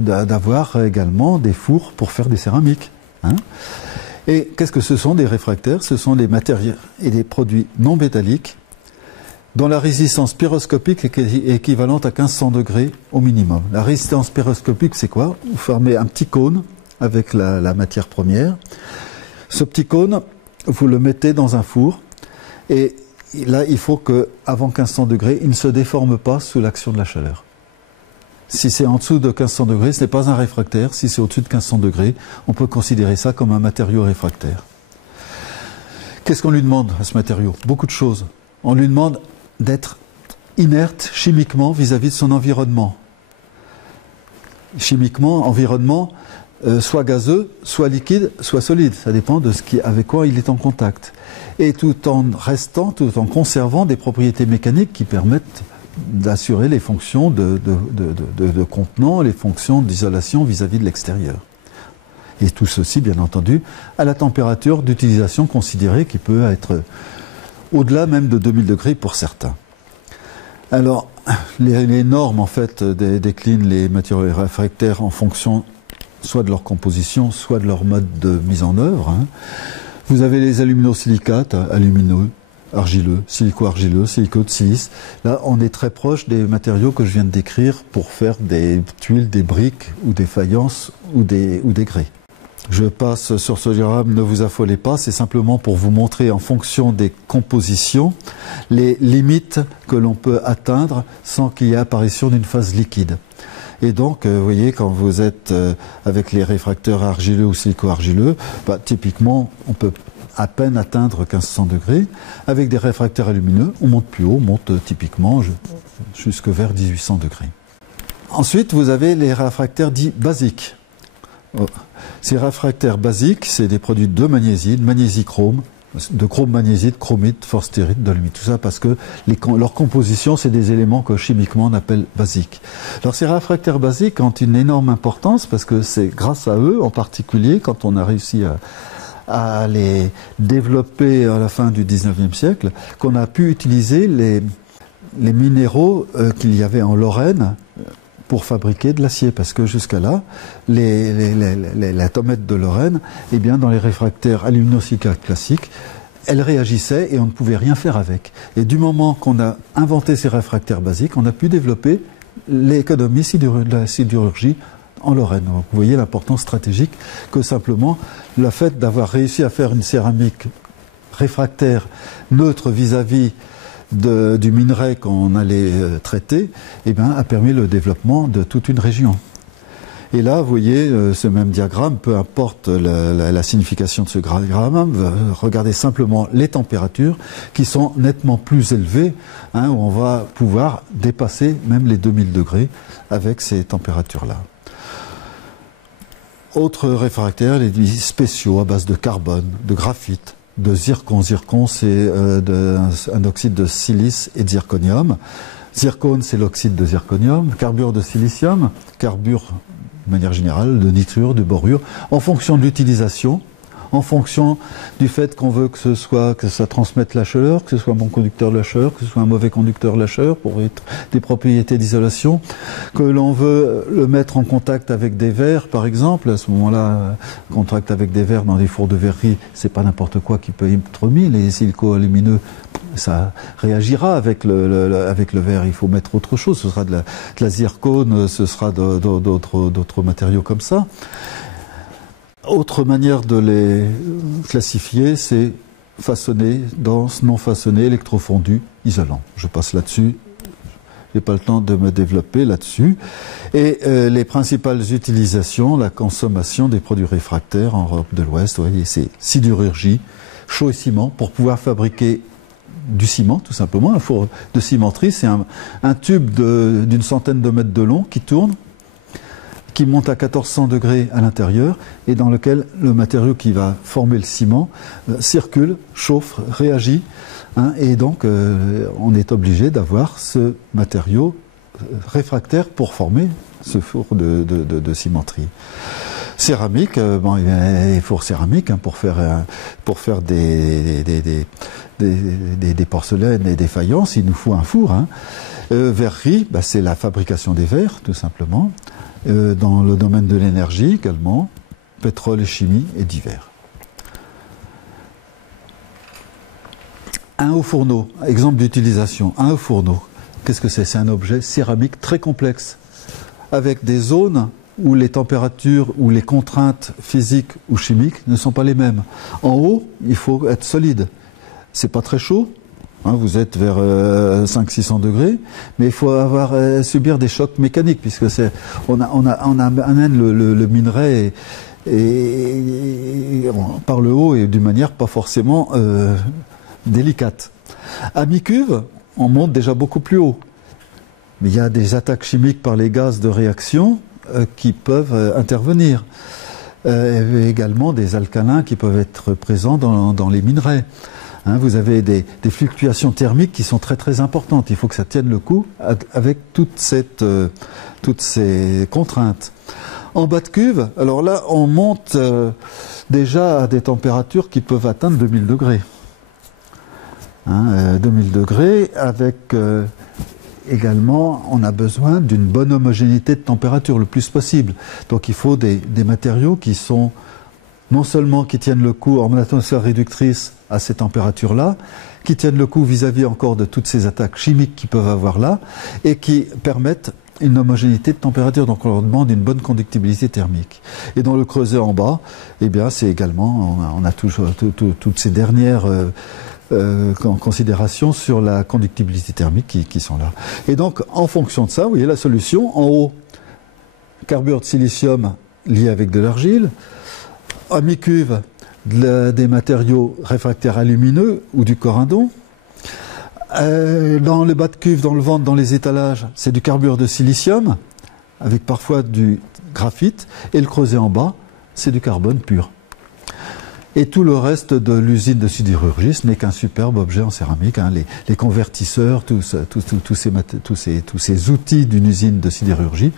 d'avoir également des fours pour faire des céramiques. Hein. Et qu'est-ce que ce sont des réfractaires? Ce sont des matériaux et des produits non métalliques dont la résistance pyroscopique est équivalente à 1500 degrés au minimum. La résistance pyroscopique, c'est quoi? Vous formez un petit cône avec la matière première. Ce petit cône, vous le mettez dans un four et là, il faut qu'avant 1500 degrés, il ne se déforme pas sous l'action de la chaleur. Si c'est en dessous de 1500 degrés, ce n'est pas un réfractaire. Si c'est au-dessus de 1500 degrés, on peut considérer ça comme un matériau réfractaire. Qu'est-ce qu'on lui demande à ce matériau? Beaucoup de choses. On lui demande d'être inerte chimiquement vis-à-vis de son environnement. Chimiquement, environnement, soit gazeux, soit liquide, soit solide. Ça dépend de avec quoi il est en contact. Et tout en conservant des propriétés mécaniques qui permettent d'assurer les fonctions de contenant, les fonctions d'isolation vis-à-vis de l'extérieur. Et tout ceci, bien entendu, à la température d'utilisation considérée qui peut être au-delà même de 2000 degrés pour certains. Alors, les normes, en fait, déclinent les matériaux réfractaires en fonction soit de leur composition, soit de leur mode de mise en œuvre. Hein. Vous avez les aluminosilicates, alumineux, argileux, silico-argileux, silicate, silice. Là, on est très proche des matériaux que je viens de décrire pour faire des tuiles, des briques, ou des faïences, ou des grès. Je passe sur ce diagramme, ne vous affolez pas, c'est simplement pour vous montrer en fonction des compositions les limites que l'on peut atteindre sans qu'il y ait apparition d'une phase liquide. Et donc, vous voyez, quand vous êtes avec les réfracteurs argileux ou silico-argileux, typiquement, on peut à peine atteindre 1500 degrés. Avec des réfractaires alumineux, on monte plus haut, on monte typiquement jusque vers 1800 degrés. Ensuite, vous avez les réfractaires dits basiques. Ces réfractaires basiques, c'est des produits de magnésie, de magnésie-chrome, de chrome-magnésie, chromite, forstérite, dolomite, tout ça parce que leur composition, c'est des éléments que chimiquement on appelle basiques. Alors ces réfractaires basiques ont une énorme importance parce que c'est grâce à eux, en particulier, quand on a réussi à les développer à la fin du 19e siècle, qu'on a pu utiliser les minéraux qu'il y avait en Lorraine pour fabriquer de l'acier, parce que jusqu'à là, la tomate de Lorraine, eh bien, dans les réfractaires aluminosilicates classiques, elle réagissait et on ne pouvait rien faire avec. Et du moment qu'on a inventé ces réfractaires basiques, on a pu développer l'économie de la sidérurgie en Lorraine. Donc, vous voyez l'importance stratégique que simplement le fait d'avoir réussi à faire une céramique réfractaire neutre vis-à-vis du minerai qu'on allait traiter, eh bien, a permis le développement de toute une région. Et là, vous voyez, ce même diagramme, peu importe la signification de ce diagramme, regardez simplement les températures qui sont nettement plus élevées, hein, où on va pouvoir dépasser même les 2000 degrés avec ces températures-là. Autres réfractaires, les spéciaux à base de carbone, de graphite, de zircon. Zircon, c'est un oxyde de silice et de zirconium. Zircone, c'est l'oxyde de zirconium. Carbure de silicium, carbure de manière générale, de nitrure, de borure, en fonction de l'utilisation, en fonction du fait qu'on veut que ça transmette la chaleur, que ce soit un bon conducteur de la chaleur, que ce soit un mauvais conducteur de la chaleur pour des propriétés d'isolation, que l'on veut le mettre en contact avec des verres par exemple. À ce moment-là, contact avec des verres dans des fours de verrerie, c'est pas n'importe quoi qui peut être mis. Les silico-alumineux, ça réagira avec le verre. Il faut mettre autre chose. Ce sera de la zircone, ce sera d'autres matériaux comme ça. Autre manière de les classifier, c'est façonné, dense, non façonné, électrofondu, isolant. Je passe là-dessus, je n'ai pas le temps de me développer là-dessus. Et les principales utilisations, la consommation des produits réfractaires en Europe de l'Ouest, c'est sidérurgie, chaux et ciment, pour pouvoir fabriquer du ciment, tout simplement. Un four de cimenterie, c'est un tube d'une centaine de mètres de long qui tourne, qui monte à 1400 degrés à l'intérieur et dans lequel le matériau qui va former le ciment circule, chauffe, réagit. Et donc, on est obligé d'avoir ce matériau réfractaire pour former ce four de cimenterie. Céramique, il faut céramique pour faire des porcelaines et des faïences, il nous faut un four. Verrerie, c'est la fabrication des verres, tout simplement. Dans le domaine de l'énergie également, pétrole et chimie et divers. Un haut fourneau, exemple d'utilisation, un haut fourneau, qu'est-ce que c'est? C'est un objet céramique très complexe, avec des zones où les températures ou les contraintes physiques ou chimiques ne sont pas les mêmes. En haut, il faut être solide. C'est pas très chaud. Vous êtes vers 500-600 degrés, mais il faut subir des chocs mécaniques, puisque on amène le minerai par le haut et d'une manière pas forcément délicate. À mi-cuve, on monte déjà beaucoup plus haut. Mais il y a des attaques chimiques par les gaz de réaction qui peuvent intervenir. Également des alcalins qui peuvent être présents dans les minerais. Vous avez des fluctuations thermiques qui sont très très importantes. Il faut que ça tienne le coup avec toutes ces contraintes. En bas de cuve, alors là, on monte déjà à des températures qui peuvent atteindre 2000 degrés. 2000 degrés avec également, on a besoin d'une bonne homogénéité de température le plus possible. Donc il faut des matériaux qui sont non seulement qui tiennent le coup en atmosphère réductrice à ces températures-là, qui tiennent le coup vis-à-vis encore de toutes ces attaques chimiques qu'ils peuvent avoir là, et qui permettent une homogénéité de température. Donc on leur demande une bonne conductibilité thermique. Et dans le creuset en bas, c'est également, on a toujours toutes ces dernières considérations sur la conductibilité thermique qui sont là. Et donc en fonction de ça, vous voyez la solution. En haut, carbure de silicium lié avec de l'argile. À mi-cuve, des matériaux réfractaires alumineux ou du corindon. Dans le bas de cuve, dans le ventre, dans les étalages, c'est du carbure de silicium, avec parfois du graphite. Et le creuset en bas, c'est du carbone pur. Et tout le reste de l'usine de sidérurgie, ce n'est qu'un superbe objet en céramique. Les convertisseurs, tous ces outils d'une usine de sidérurgie,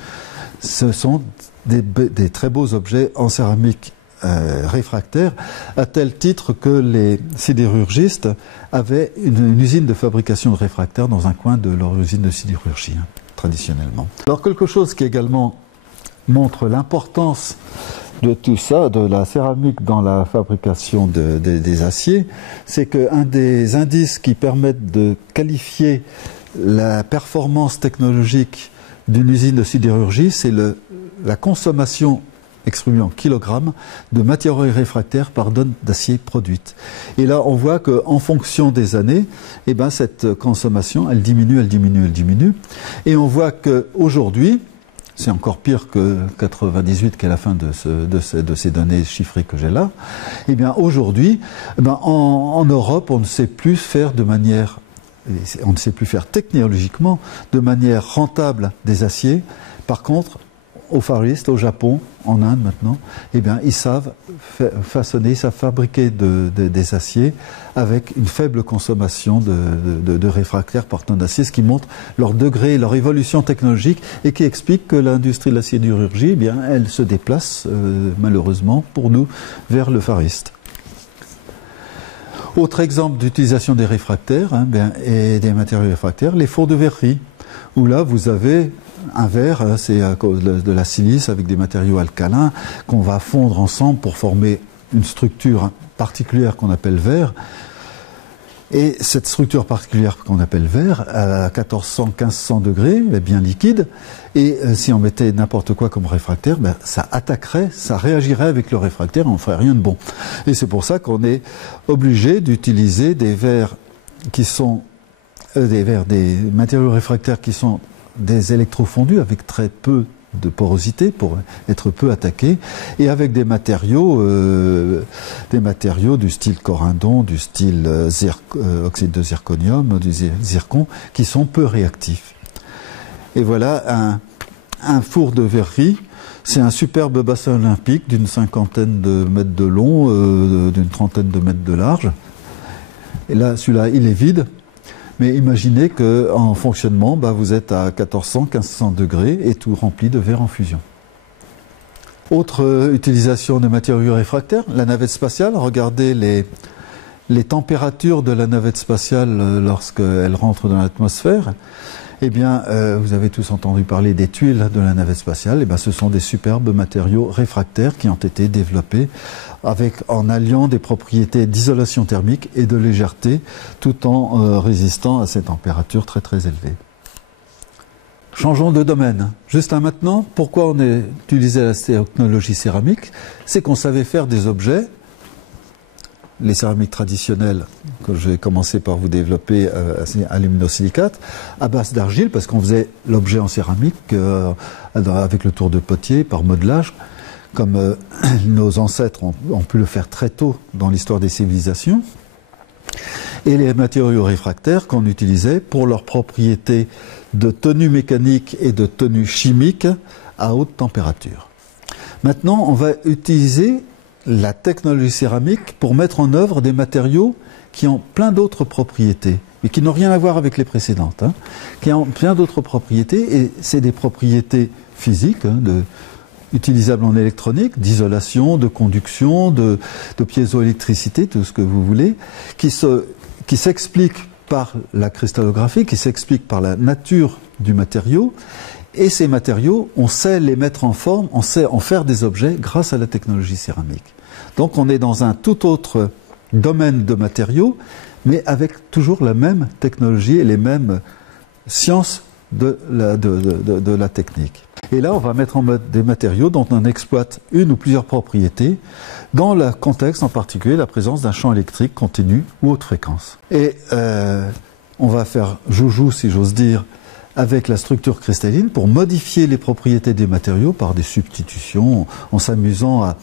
ce sont des très beaux objets en céramique réfractaires, à tel titre que les sidérurgistes avaient une usine de fabrication de réfractaires dans un coin de leur usine de sidérurgie, traditionnellement. Alors quelque chose qui également montre l'importance de tout ça, de la céramique dans la fabrication des aciers, c'est qu'un des indices qui permettent de qualifier la performance technologique d'une usine de sidérurgie, c'est la consommation exprimée en kilogrammes de matières réfractaires par tonne d'acier produite. Et là, on voit qu'en fonction des années, cette consommation, elle diminue, elle diminue, elle diminue. Et on voit qu'aujourd'hui, c'est encore pire que 98, qui est la fin de ces données chiffrées que j'ai là. Aujourd'hui, en Europe, on ne sait plus faire technologiquement de manière rentable des aciers. Par contre, au Far East, au Japon, en Inde maintenant, eh bien, ils savent façonner, ils savent fabriquer des aciers avec une faible consommation de réfractaires par tonne d'acier, ce qui montre leur degré, leur évolution technologique et qui explique que l'industrie de la sidérurgie, eh bien, elle se déplace malheureusement pour nous vers le Far East. Autre exemple d'utilisation des réfractaires et des matériaux réfractaires, les fours de verrerie, où là vous avez un verre, c'est à cause de la silice avec des matériaux alcalins qu'on va fondre ensemble pour former une structure particulière qu'on appelle verre. Et cette structure particulière qu'on appelle verre, à 1400-1500 degrés, est bien liquide. Et si on mettait n'importe quoi comme réfractaire, ça attaquerait, ça réagirait avec le réfractaire et on ne ferait rien de bon. Et c'est pour ça qu'on est obligé d'utiliser des verres qui sont des matériaux réfractaires qui sont des électrofondus avec très peu de porosité pour être peu attaqués et avec des matériaux du style corindon, du style oxyde de zirconium, du zircon qui sont peu réactifs. Et voilà un four de verrerie. C'est un superbe bassin olympique d'une 50aine de mètres de long, d'une 30aine de mètres de large. Et là, celui-là, il est vide. Mais imaginez qu'en fonctionnement, vous êtes à 1400-1500 degrés et tout rempli de verre en fusion. Autre utilisation de matériaux réfractaires, la navette spatiale. Regardez les températures de la navette spatiale lorsqu'elle rentre dans l'atmosphère. Eh bien, vous avez tous entendu parler des tuiles de la navette spatiale. Eh bien, ce sont des superbes matériaux réfractaires qui ont été développés en alliant des propriétés d'isolation thermique et de légèreté, tout en résistant à ces températures très très élevées. Changeons de domaine. Juste là maintenant, pourquoi on a utilisé la technologie céramique? C'est qu'on savait faire des objets, les céramiques traditionnelles que j'ai commencé par vous développer à luminosilicate, à base d'argile, parce qu'on faisait l'objet en céramique avec le tour de potier, par modelage, comme nos ancêtres ont pu le faire très tôt dans l'histoire des civilisations. Et les matériaux réfractaires qu'on utilisait pour leurs propriétés de tenue mécanique et de tenue chimique à haute température. Maintenant, on va utiliser la technologie céramique pour mettre en œuvre des matériaux qui ont plein d'autres propriétés, mais qui n'ont rien à voir avec les précédentes, qui ont plein d'autres propriétés, et c'est des propriétés physiques, utilisables en électronique, d'isolation, de conduction, de piézoélectricité, tout ce que vous voulez, qui s'expliquent par la cristallographie, qui s'expliquent par la nature du matériau. Et ces matériaux, on sait les mettre en forme, on sait en faire des objets grâce à la technologie céramique. Donc on est dans un tout autre domaine de matériaux, mais avec toujours la même technologie et les mêmes sciences de la technique. Et là, on va mettre en mode des matériaux dont on exploite une ou plusieurs propriétés, dans le contexte en particulier la présence d'un champ électrique continu ou haute fréquence. Et on va faire joujou, si j'ose dire, avec la structure cristalline pour modifier les propriétés des matériaux par des substitutions, en s'amusant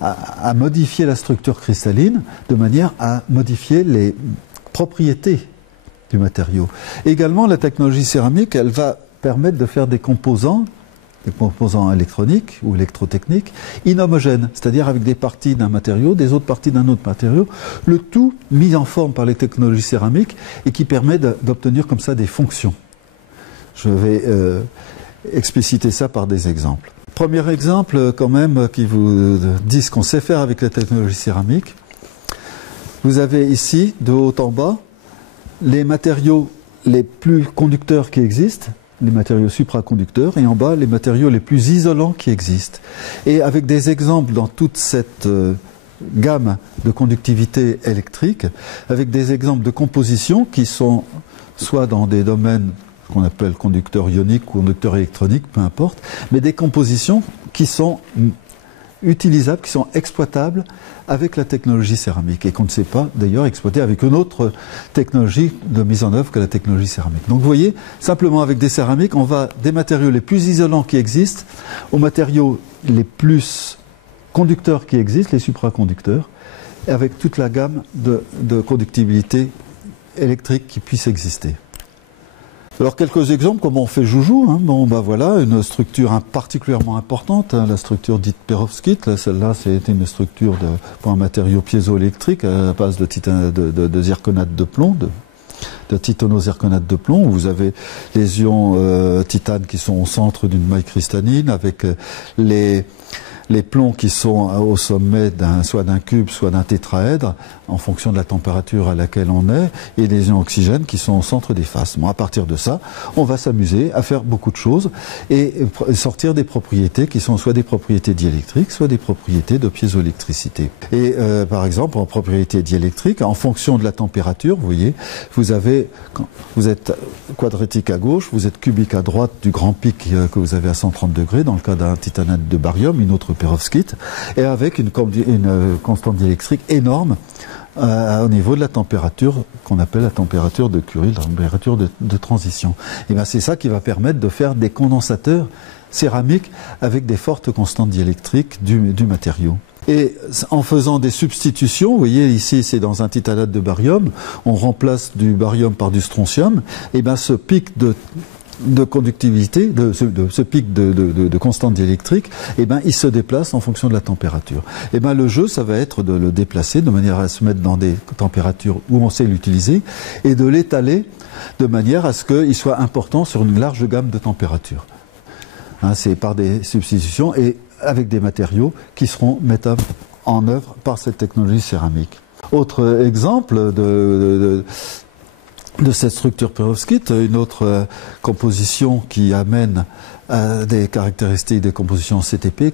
à modifier la structure cristalline de manière à modifier les propriétés du matériau. Également, la technologie céramique, elle va permettre de faire des composants électroniques ou électrotechniques inhomogènes, c'est-à-dire avec des parties d'un matériau, des autres parties d'un autre matériau, le tout mis en forme par les technologies céramiques et qui permet d'obtenir comme ça des fonctions. Je vais expliciter ça par des exemples. Premier exemple quand même qui vous dit ce qu'on sait faire avec la technologie céramique. Vous avez ici, de haut en bas, les matériaux les plus conducteurs qui existent, les matériaux supraconducteurs, et en bas, les matériaux les plus isolants qui existent. Et avec des exemples dans toute cette gamme de conductivité électrique, avec des exemples de composition qui sont soit dans des domaines qu'on appelle conducteurs ioniques ou conducteurs électroniques, peu importe, mais des compositions qui sont utilisables, qui sont exploitables avec la technologie céramique et qu'on ne sait pas d'ailleurs exploiter avec une autre technologie de mise en œuvre que la technologie céramique. Donc vous voyez, simplement avec des céramiques, on va des matériaux les plus isolants qui existent aux matériaux les plus conducteurs qui existent, les supraconducteurs, avec toute la gamme de conductibilité électrique qui puisse exister. Alors quelques exemples, comment on fait joujou, hein. Bon, bah voilà, une structure particulièrement importante, hein, la structure dite perovskite. Celle-là, c'est une structure pour un matériau piézoélectrique à base de zirconate de plomb, de titano-zirconate de plomb, où vous avez les ions titane qui sont au centre d'une maille cristalline, avec les plombs qui sont au sommet soit d'un cube, soit d'un tétraèdre, en fonction de la température à laquelle on est, et les ions oxygène qui sont au centre des faces. Bon, à partir de ça, on va s'amuser à faire beaucoup de choses et sortir des propriétés qui sont soit des propriétés diélectriques, soit des propriétés de piézoélectricité. Et par exemple, en propriété diélectrique, en fonction de la température, vous voyez, quand vous êtes quadratique à gauche, vous êtes cubique à droite du grand pic que vous avez à 130 degrés, dans le cas d'un titanate de barium, une autre perovskite, et avec une constante diélectrique énorme au niveau de la température qu'on appelle la température de Curie, la température de transition. Et bien c'est ça qui va permettre de faire des condensateurs céramiques avec des fortes constantes diélectriques du matériau. Et en faisant des substitutions, vous voyez ici c'est dans un titanate de barium, on remplace du barium par du strontium, et bien ce pic de conductivité, ce pic de constante diélectrique, eh ben, il se déplace en fonction de la température. Eh ben, le jeu, ça va être de le déplacer de manière à se mettre dans des températures où on sait l'utiliser et de l'étaler de manière à ce qu'il soit important sur une large gamme de températures. Hein, c'est par des substitutions et avec des matériaux qui seront mettables en œuvre par cette technologie céramique. Autre exemple de cette structure perovskite, une autre composition qui amène à des caractéristiques des compositions CTP.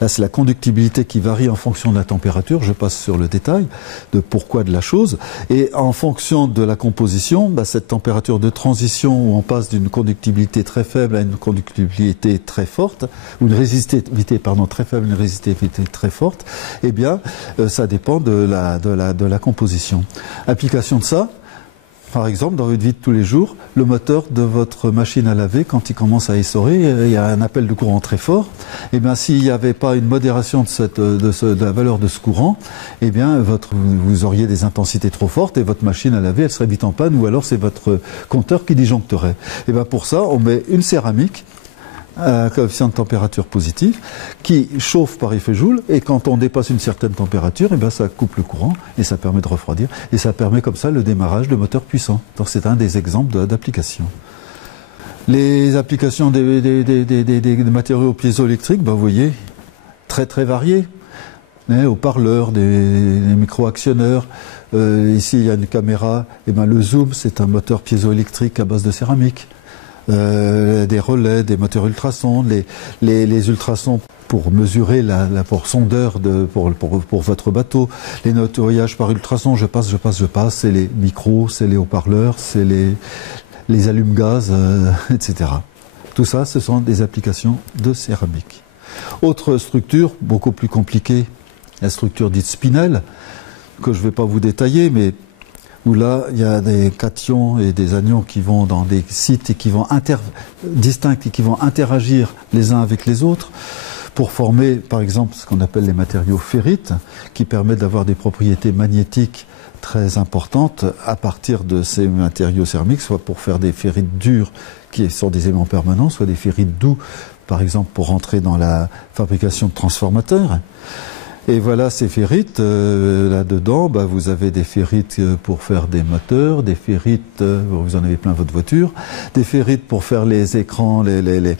Là, c'est la conductibilité qui varie en fonction de la température. Je passe sur le détail de pourquoi de la chose. Et en fonction de la composition, bah, cette température de transition où on passe d'une conductibilité très faible à une conductibilité très forte, ou une résistivité, très faible à une résistivité très forte, eh bien, ça dépend de la composition. Application de ça, par exemple, dans votre vie de tous les jours, le moteur de votre machine à laver, quand il commence à essorer, il y a un appel de courant très fort. Eh bien, s'il n'y avait pas une modération de la valeur de ce courant, eh bien, vous auriez des intensités trop fortes et votre machine à laver, elle serait vite en panne, ou alors c'est votre compteur qui disjoncterait. Eh bien, pour ça, on met une céramique à coefficient de température positif qui chauffe par effet Joule, et quand on dépasse une certaine température, eh bien ça coupe le courant et ça permet de refroidir et ça permet comme ça le démarrage de moteurs puissants. Donc c'est un des exemples d'application. Les applications des matériaux piézoélectriques, ben vous voyez, très très variées. Haut-parleurs, des micro-actionneurs. Ici il y a une caméra, et ben le zoom c'est un moteur piézoélectrique à base de céramique. Des relais, des moteurs ultrasons, les ultrasons pour mesurer pour sondeur pour votre bateau, les nettoyages par ultrasons, je passe, c'est les micros, c'est les haut-parleurs, c'est les allume-gaz, etc. Tout ça, ce sont des applications de céramique. Autre structure, beaucoup plus compliquée, la structure dite spinel, que je ne vais pas vous détailler, mais où là, il y a des cations et des anions qui vont dans des sites et qui vont distincts et qui vont interagir les uns avec les autres pour former, par exemple, ce qu'on appelle les matériaux ferrites, qui permettent d'avoir des propriétés magnétiques très importantes à partir de ces matériaux céramiques, soit pour faire des ferrites durs qui sont des aimants permanents, soit des ferrites doux, par exemple, pour rentrer dans la fabrication de transformateurs. Et voilà ces ferrites, là-dedans, bah, vous avez des ferrites pour faire des moteurs, des ferrites, vous en avez plein votre voiture, des ferrites pour faire les écrans, les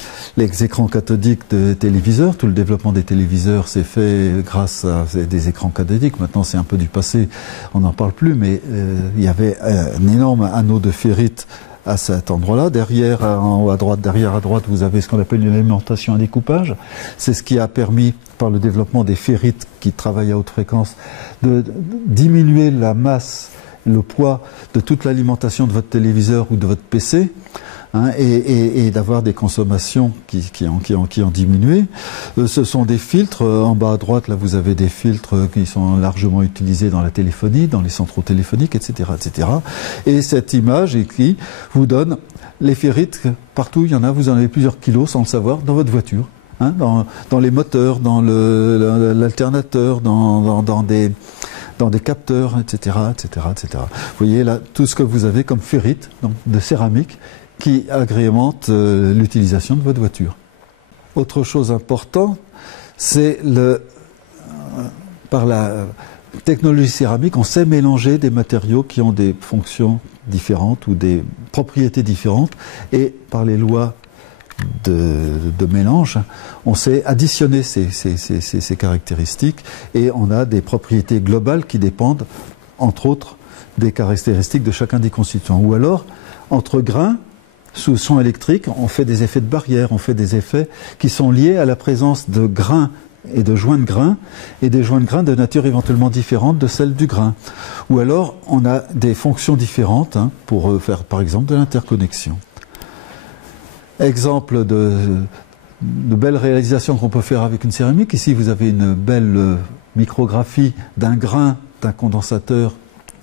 écrans cathodiques de téléviseurs. Tout le développement des téléviseurs s'est fait grâce à des écrans cathodiques. Maintenant, c'est un peu du passé, on n'en parle plus, mais il y avait un énorme anneau de ferrites à cet endroit-là. Derrière, en haut à droite, derrière à droite, vous avez ce qu'on appelle une alimentation à découpage. C'est ce qui a permis, par le développement des ferrites qui travaillent à haute fréquence, de diminuer la masse, le poids de toute l'alimentation de votre téléviseur ou de votre PC, hein, et d'avoir des consommations qui ont diminué. Ce sont des filtres. En bas à droite, là, vous avez des filtres qui sont largement utilisés dans la téléphonie, dans les centraux téléphoniques, etc., etc. Et cette image qui vous donne les ferrites partout. Il y en a, vous en avez plusieurs kilos sans le savoir dans votre voiture, hein, dans les moteurs, dans l'alternateur, dans dans des capteurs, etc., etc., etc. Vous voyez là tout ce que vous avez comme ferrite, donc de céramique, qui agrémente l'utilisation de votre voiture. Autre chose importante, c'est par la technologie céramique, on sait mélanger des matériaux qui ont des fonctions différentes ou des propriétés différentes, et par les lois de mélange, on sait additionner ces caractéristiques, et on a des propriétés globales qui dépendent, entre autres, des caractéristiques de chacun des constituants. Ou alors, entre grains, sous son électrique, on fait des effets de barrière, on fait des effets qui sont liés à la présence de grains et de joints de grains, et des joints de grains de nature éventuellement différente de celle du grain. Ou alors, on a des fonctions différentes pour faire, par exemple, de l'interconnexion. Exemple de belles réalisations qu'on peut faire avec une céramique. Ici, vous avez une belle micrographie d'un grain d'un condensateur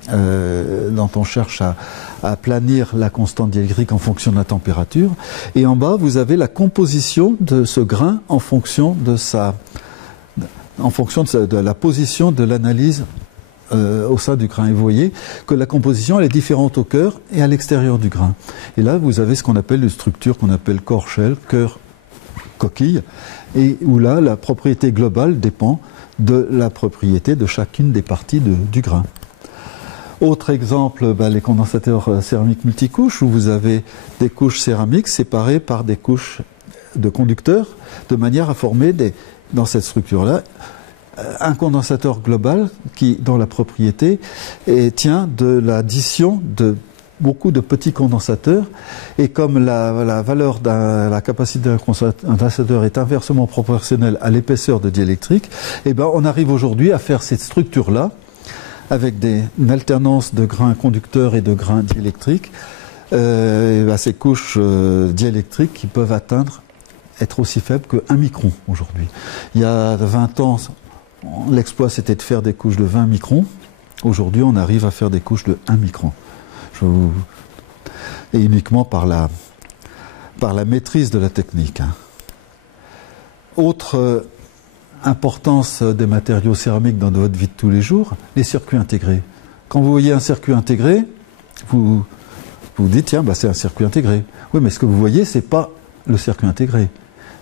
dont on cherche à planir la constante diélectrique en fonction de la température. Et en bas, vous avez la composition de ce grain en fonction de la position de l'analyse au sein du grain. Et vous voyez que la composition elle est différente au cœur et à l'extérieur du grain. Et là, vous avez ce qu'on appelle une structure qu'on appelle core-shell, cœur-coquille, et où là, la propriété globale dépend de la propriété de chacune des parties du grain. Autre exemple, les condensateurs céramiques multicouches, où vous avez des couches céramiques séparées par des couches de conducteurs, de manière à former dans cette structure-là un condensateur global dont la propriété tient de l'addition de beaucoup de petits condensateurs, et comme la valeur la capacité d'un condensateur est inversement proportionnelle à l'épaisseur de diélectrique, on arrive aujourd'hui à faire cette structure-là avec une alternance de grains conducteurs et de grains diélectriques, ces couches diélectriques qui peuvent être aussi faibles que 1 micron aujourd'hui. Il y a 20 ans, l'exploit c'était de faire des couches de 20 microns. Aujourd'hui, on arrive à faire des couches de 1 micron. Et uniquement par la maîtrise de la technique. Autre importance des matériaux céramiques dans votre vie de tous les jours, les circuits intégrés. Quand vous voyez un circuit intégré, vous vous dites, tiens, c'est un circuit intégré. Oui, mais ce que vous voyez, ce n'est pas le circuit intégré.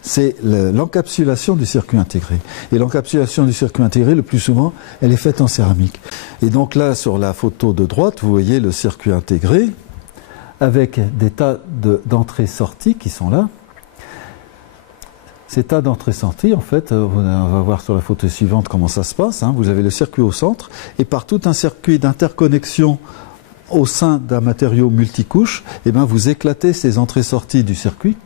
C'est l'encapsulation du circuit intégré. Et l'encapsulation du circuit intégré, le plus souvent, elle est faite en céramique. Et donc là, sur la photo de droite, vous voyez le circuit intégré avec des tas d'entrées-sorties qui sont là. Ces tas d'entrées-sorties, en fait, on va voir sur la photo suivante comment ça se passe. Vous avez le circuit au centre, et par tout un circuit d'interconnexion au sein d'un matériau multicouche, vous éclatez ces entrées-sorties du circuit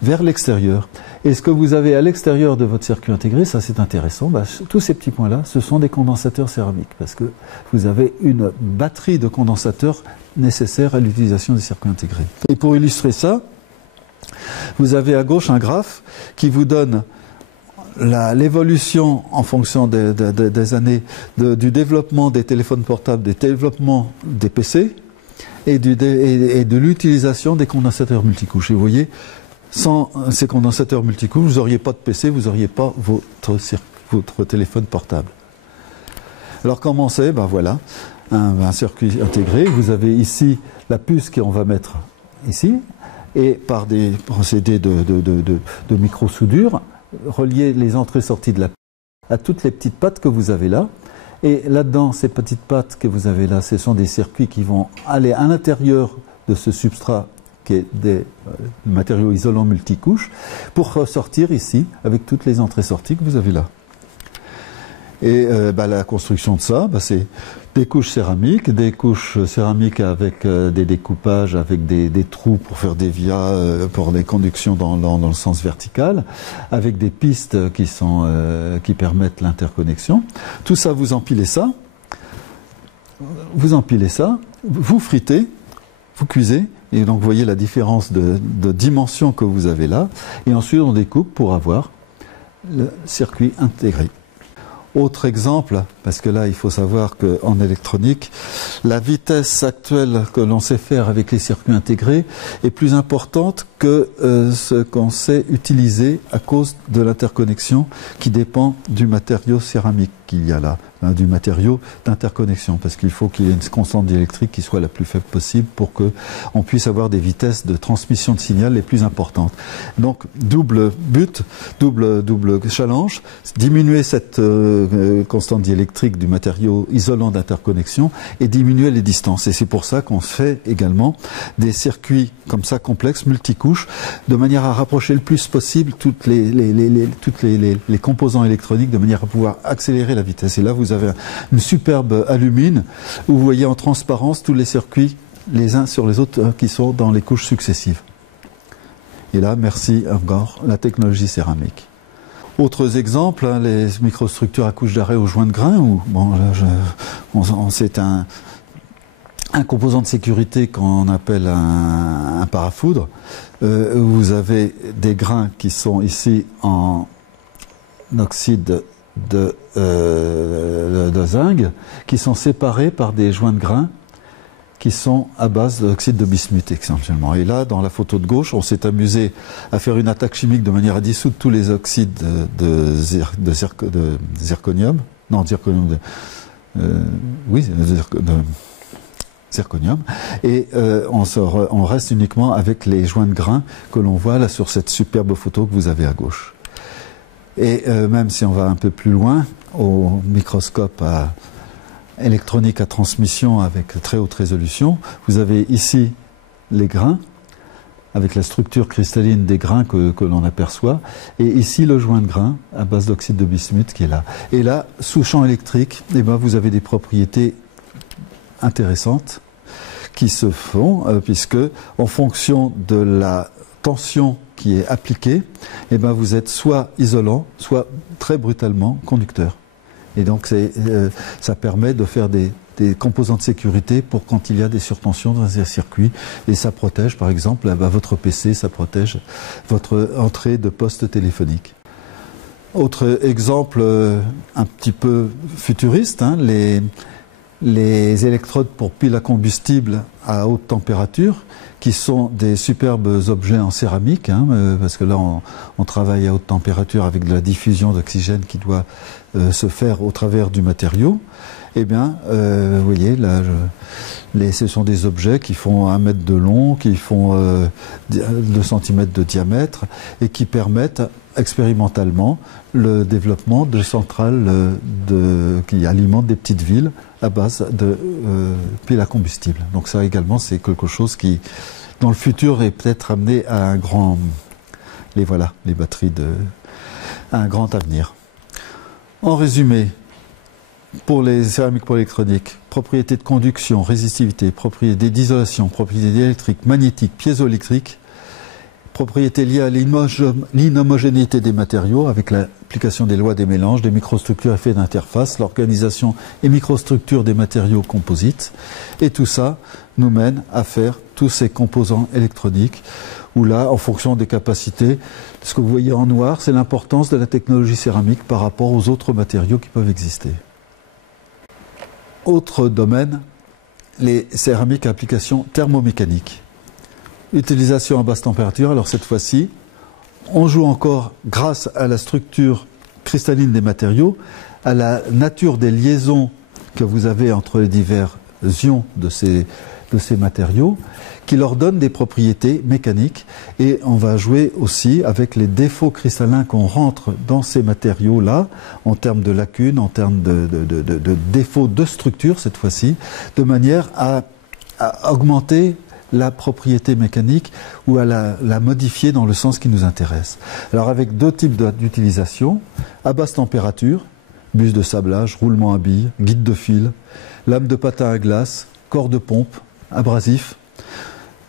vers l'extérieur. Et ce que vous avez à l'extérieur de votre circuit intégré, ça c'est intéressant, tous ces petits points-là, ce sont des condensateurs céramiques, parce que vous avez une batterie de condensateurs nécessaires à l'utilisation des circuits intégrés. Et pour illustrer ça, vous avez à gauche un graphe qui vous donne l'évolution en fonction des années du développement des téléphones portables, du développement des PC et de l'utilisation des condensateurs multicouches. Et vous voyez, sans ces condensateurs multicouches, vous n'auriez pas de PC, vous n'auriez pas votre téléphone portable. Alors comment c'est? Voilà, un circuit intégré. Vous avez ici la puce qu'on va mettre ici, et par des procédés de micro-soudure, relier les entrées-sorties de la puce à toutes les petites pattes que vous avez là. Et là-dedans, ces petites pattes que vous avez là, ce sont des circuits qui vont aller à l'intérieur de ce substrat qui est des matériaux isolants multicouches, pour ressortir ici avec toutes les entrées-sorties que vous avez là. Et la construction de ça, c'est des couches céramiques avec des découpages, avec des trous pour faire des vias, pour des conductions dans le sens vertical, avec des pistes qui permettent l'interconnexion. Tout ça, vous empilez ça, vous fritez, vous cuisez, et donc vous voyez la différence de dimension que vous avez là, et ensuite on découpe pour avoir le circuit intégré. Autre exemple Parce que là, il faut savoir qu'en électronique, la vitesse actuelle que l'on sait faire avec les circuits intégrés est plus importante que ce qu'on sait utiliser à cause de l'interconnexion qui dépend du matériau céramique qu'il y a là, hein, du matériau d'interconnexion, parce qu'il faut qu'il y ait une constante diélectrique qui soit la plus faible possible pour qu'on puisse avoir des vitesses de transmission de signal les plus importantes. Donc, double but, double challenge, diminuer cette constante diélectrique du matériau isolant d'interconnexion et diminuer les distances. Et c'est pour ça qu'on fait également des circuits comme ça complexes, multicouches, de manière à rapprocher le plus possible toutes les composants électroniques, de manière à pouvoir accélérer la vitesse. Et là, vous avez une superbe alumine où vous voyez en transparence tous les circuits les uns sur les autres qui sont dans les couches successives. Et là, merci encore, la technologie céramique. Autres exemples, hein, les microstructures à couche d'arrêt au joint de grain, où bon, là, c'est un composant de sécurité qu'on appelle un parafoudre. Vous avez des grains qui sont ici en oxyde de zinc, qui sont séparés par des joints de grain qui sont à base d'oxyde de bismuth essentiellement. Et là, dans la photo de gauche, on s'est amusé à faire une attaque chimique de manière à dissoudre tous les oxydes de zirconium. Non, zirconium. Oui, de zirconium. Et on reste uniquement avec les joints de grains que l'on voit là sur cette superbe photo que vous avez à gauche. Et même si on va un peu plus loin, au microscope électronique à transmission avec très haute résolution, vous avez ici les grains, avec la structure cristalline des grains que l'on aperçoit, et ici le joint de grain à base d'oxyde de bismuth qui est là. Et là, sous champ électrique, eh ben, vous avez des propriétés intéressantes qui se font, puisque en fonction de la tension qui est appliquée, eh ben, vous êtes soit isolant, soit très brutalement conducteur. Et donc ça permet de faire des composants de sécurité pour quand il y a des surtensions dans un circuit. Et ça protège, par exemple, votre PC, ça protège votre entrée de poste téléphonique. Autre exemple un petit peu futuriste, hein, les électrodes pour piles à combustible à haute température, qui sont des superbes objets en céramique, hein, parce que là on travaille à haute température avec de la diffusion d'oxygène qui doit se faire au travers du matériau. Eh bien, vous voyez, là, ce sont des objets qui font 1 mètre de long, qui font 2 cm de diamètre et qui permettent expérimentalement le développement de centrales qui alimentent des petites villes à base de piles à combustible. Donc ça également, c'est quelque chose qui, dans le futur, est peut-être amené à un grand... Les batteries à un grand avenir. En résumé, pour les céramiques pour électronique, propriétés de conduction, résistivité, propriétés d'isolation, propriétés électriques, magnétiques, piézoélectriques, propriétés liées à l'inhomogénéité des matériaux avec l'application des lois des mélanges, des microstructures effets d'interface, l'organisation et microstructure des matériaux composites. Et tout ça nous mène à faire tous ces composants électroniques où là, en fonction des capacités, ce que vous voyez en noir, c'est l'importance de la technologie céramique par rapport aux autres matériaux qui peuvent exister. Autre domaine, les céramiques à application thermomécanique. Utilisation à basse température, alors cette fois-ci, on joue encore grâce à la structure cristalline des matériaux, à la nature des liaisons que vous avez entre les divers ions de ces matériaux, qui leur donnent des propriétés mécaniques. Et on va jouer aussi avec les défauts cristallins qu'on rentre dans ces matériaux-là, en termes de lacunes, en termes de défauts de structure cette fois-ci, de manière à augmenter la propriété mécanique ou à la modifier dans le sens qui nous intéresse. Alors avec 2 types d'utilisation, à basse température, buse de sablage, roulement à billes, guide de fil, lame de patin à glace, corps de pompe, abrasif,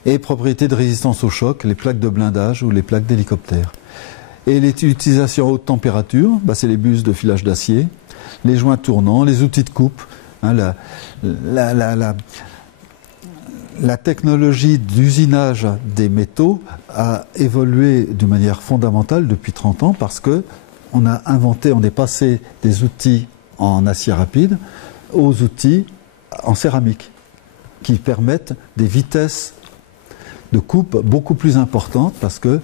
et propriétés de résistance au choc, les plaques de blindage ou les plaques d'hélicoptère. Et les utilisations à haute température, c'est les buses de filage d'acier, les joints tournants, les outils de coupe, hein, la technologie d'usinage des métaux a évolué d'une manière fondamentale depuis 30 ans parce que on est passé des outils en acier rapide aux outils en céramique qui permettent des vitesses de coupe beaucoup plus importantes parce que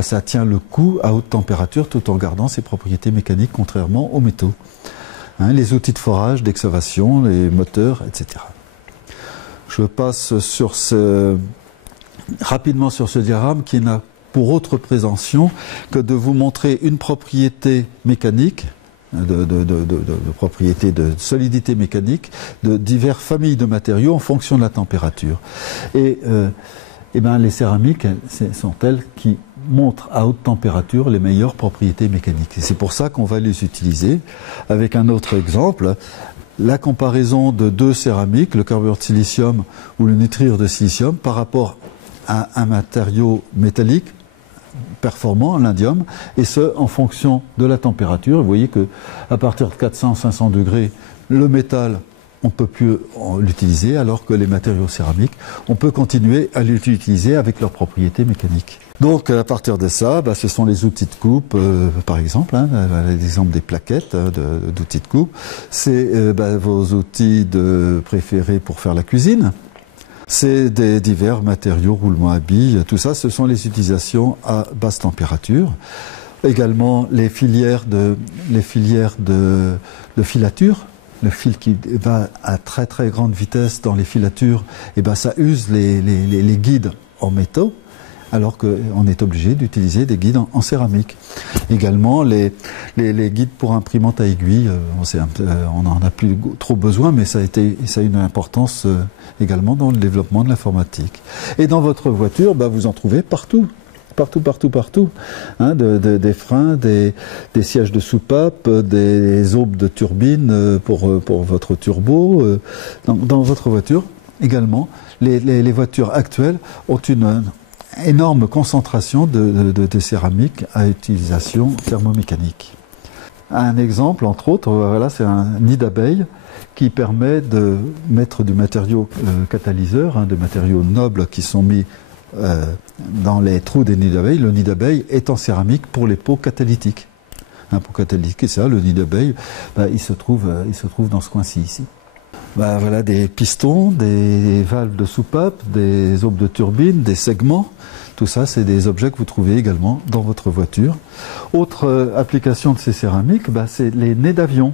ça tient le coup à haute température tout en gardant ses propriétés mécaniques contrairement aux métaux. Les outils de forage, d'excavation, les moteurs, etc. Je passe rapidement sur ce diagramme qui n'a pour autre présentation que de vous montrer une propriété mécanique, propriété de solidité mécanique de diverses familles de matériaux en fonction de la température. Et les céramiques sont elles qui montrent à haute température les meilleures propriétés mécaniques. Et c'est pour ça qu'on va les utiliser. Avec un autre exemple, la comparaison de deux céramiques, le carbure de silicium ou le nitrure de silicium, par rapport à un matériau métallique performant, l'indium, et ce en fonction de la température. Vous voyez que à partir de 400-500 degrés, le métal, on ne peut plus l'utiliser, alors que les matériaux céramiques, on peut continuer à l'utiliser avec leurs propriétés mécaniques. Donc à partir de ça, ce sont les outils de coupe, par exemple, l'exemple des plaquettes d'outils de coupe. C'est vos outils préférés pour faire la cuisine. C'est des divers matériaux, roulements à billes, tout ça, ce sont les utilisations à basse température. Également les filières de filature. Le fil qui va à très très grande vitesse dans les filatures, ça use les guides en métaux, alors qu'on est obligé d'utiliser des guides en céramique. Également les guides pour imprimante à aiguille, on n'en a plus trop besoin, mais ça a une importance également dans le développement de l'informatique. Et dans votre voiture, vous en trouvez partout. Partout. Des freins, des sièges de soupape, des aubes de turbine pour votre turbo. Dans votre voiture, également, les voitures actuelles ont une énorme concentration de céramique à utilisation thermomécanique. Un exemple, entre autres, c'est un nid d'abeille qui permet de mettre du matériau catalyseur, de matériaux nobles qui sont mis dans les trous des nids d'abeilles. Le nid d'abeille est en céramique pour les pots catalytiques. Un pot catalytique, c'est ça, le nid d'abeille, il se trouve dans ce coin-ci, ici. Voilà des pistons, des valves de soupape, des aubes de turbine, des segments. Tout ça, c'est des objets que vous trouvez également dans votre voiture. Autre application de ces céramiques, c'est les nez d'avion.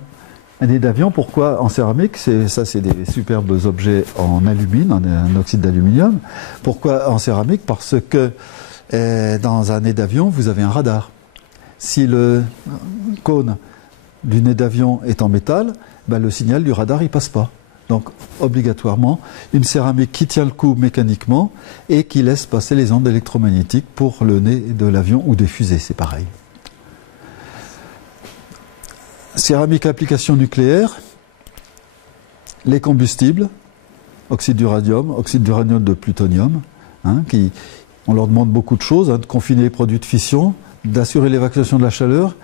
Un nez d'avion, pourquoi en céramique? C'est des superbes objets en alumine, en oxyde d'aluminium. Pourquoi en céramique? Parce que dans un nez d'avion, vous avez un radar. Si le cône du nez d'avion est en métal, le signal du radar, il passe pas. Donc, obligatoirement, une céramique qui tient le coup mécaniquement et qui laisse passer les ondes électromagnétiques pour le nez de l'avion ou des fusées, c'est pareil. Céramique à application nucléaire, les combustibles, oxyde d'uranium, de plutonium, on leur demande beaucoup de choses, de confiner les produits de fission, d'assurer l'évacuation de la chaleur,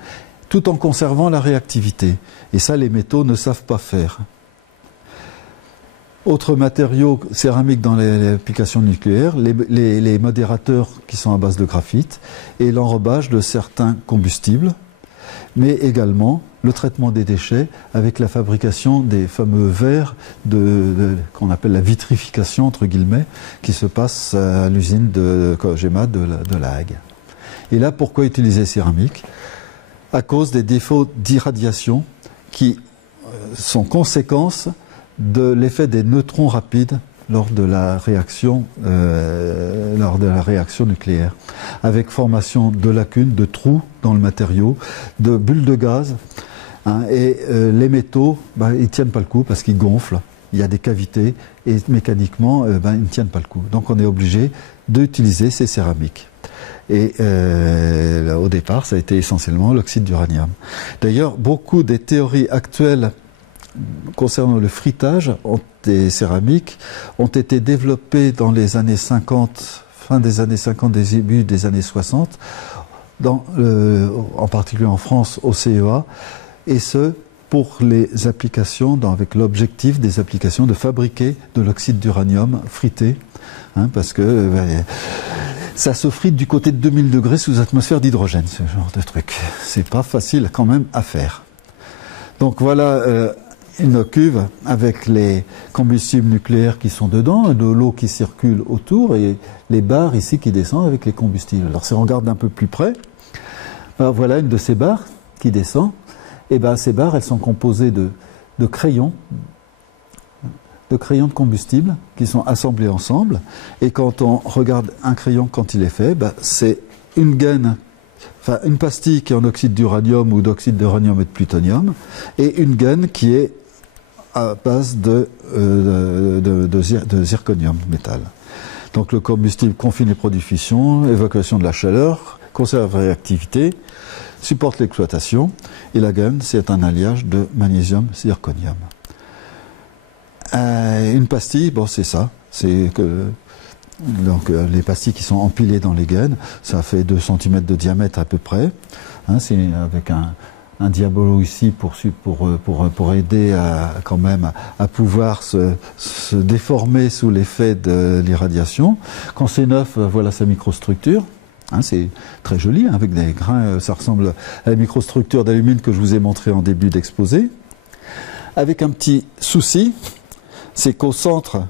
tout en conservant la réactivité. Et ça, les métaux ne savent pas faire. Autres matériaux céramiques dans les applications nucléaires, les modérateurs qui sont à base de graphite et l'enrobage de certains combustibles, mais également le traitement des déchets avec la fabrication des fameux verres qu'on appelle la vitrification, entre guillemets, qui se passe à l'usine de Kojima de La Hague. Et là, pourquoi utiliser céramique? À cause des défauts d'irradiation qui sont conséquences de l'effet des neutrons rapides lors de la réaction nucléaire, avec formation de lacunes, de trous dans le matériau, de bulles de gaz, et les métaux, ils ne tiennent pas le coup parce qu'ils gonflent, il y a des cavités, et mécaniquement, ils ne tiennent pas le coup. Donc on est obligé d'utiliser ces céramiques. Et au départ, ça a été essentiellement l'oxyde d'uranium. D'ailleurs, beaucoup des théories actuelles concernant le frittage des céramiques ont été développées dans les années 50, fin des années 50, début des années 60, en particulier en France au CEA, et ce pour les applications, avec l'objectif des applications de fabriquer de l'oxyde d'uranium frité, parce que ça se frite du côté de 2000 degrés sous atmosphère d'hydrogène, ce genre de truc. C'est pas facile quand même à faire. Donc voilà une cuve avec les combustibles nucléaires qui sont dedans, de l'eau qui circule autour et les barres ici qui descendent avec les combustibles. Alors si on regarde d'un peu plus près, ben voilà une de ces barres qui descend. Et ben ces barres, elles sont composées de crayons de combustible qui sont assemblés ensemble. Et quand on regarde un crayon quand il est fait, ben c'est une gaine, enfin une pastille qui est en oxyde d'uranium ou d'oxyde d'uranium et de plutonium, et une gaine qui est à base de zirconium, métal. Donc le combustible confine les produits de fission, évacuation de la chaleur, conserve la réactivité, supporte l'exploitation, et la gaine, c'est un alliage de magnésium-zirconium. Une pastille, bon c'est ça, c'est que donc les pastilles qui sont empilées dans les gaines, ça fait 2 cm de diamètre à peu près, hein, c'est avec un diabolo ici pour aider à, quand même à pouvoir se déformer sous l'effet de l'irradiation. Quand c'est neuf, voilà sa microstructure. Hein, c'est très joli, hein, avec des grains, ça ressemble à la microstructure d'alumine que je vous ai montré en début d'exposé. Avec un petit souci, c'est qu'au centre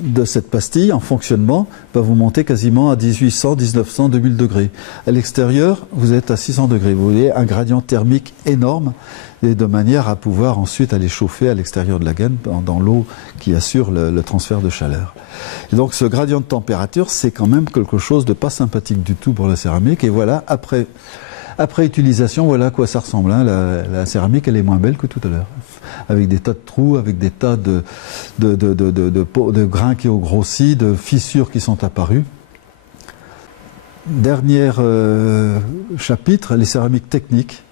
de cette pastille, en fonctionnement, va vous monter quasiment à 1800, 1900, 2000 degrés. À l'extérieur, vous êtes à 600 degrés. Vous voyez un gradient thermique énorme, et de manière à pouvoir ensuite aller chauffer à l'extérieur de la gaine dans l'eau qui assure le transfert de chaleur. Et donc ce gradient de température, c'est quand même quelque chose de pas sympathique du tout pour la céramique. Et voilà, après utilisation, voilà à quoi ça ressemble. Hein. La céramique, elle est moins belle que tout à l'heure. Avec des tas de trous, avec des tas de grains qui ont grossi, de fissures qui sont apparues. Dernier chapitre, les céramiques techniques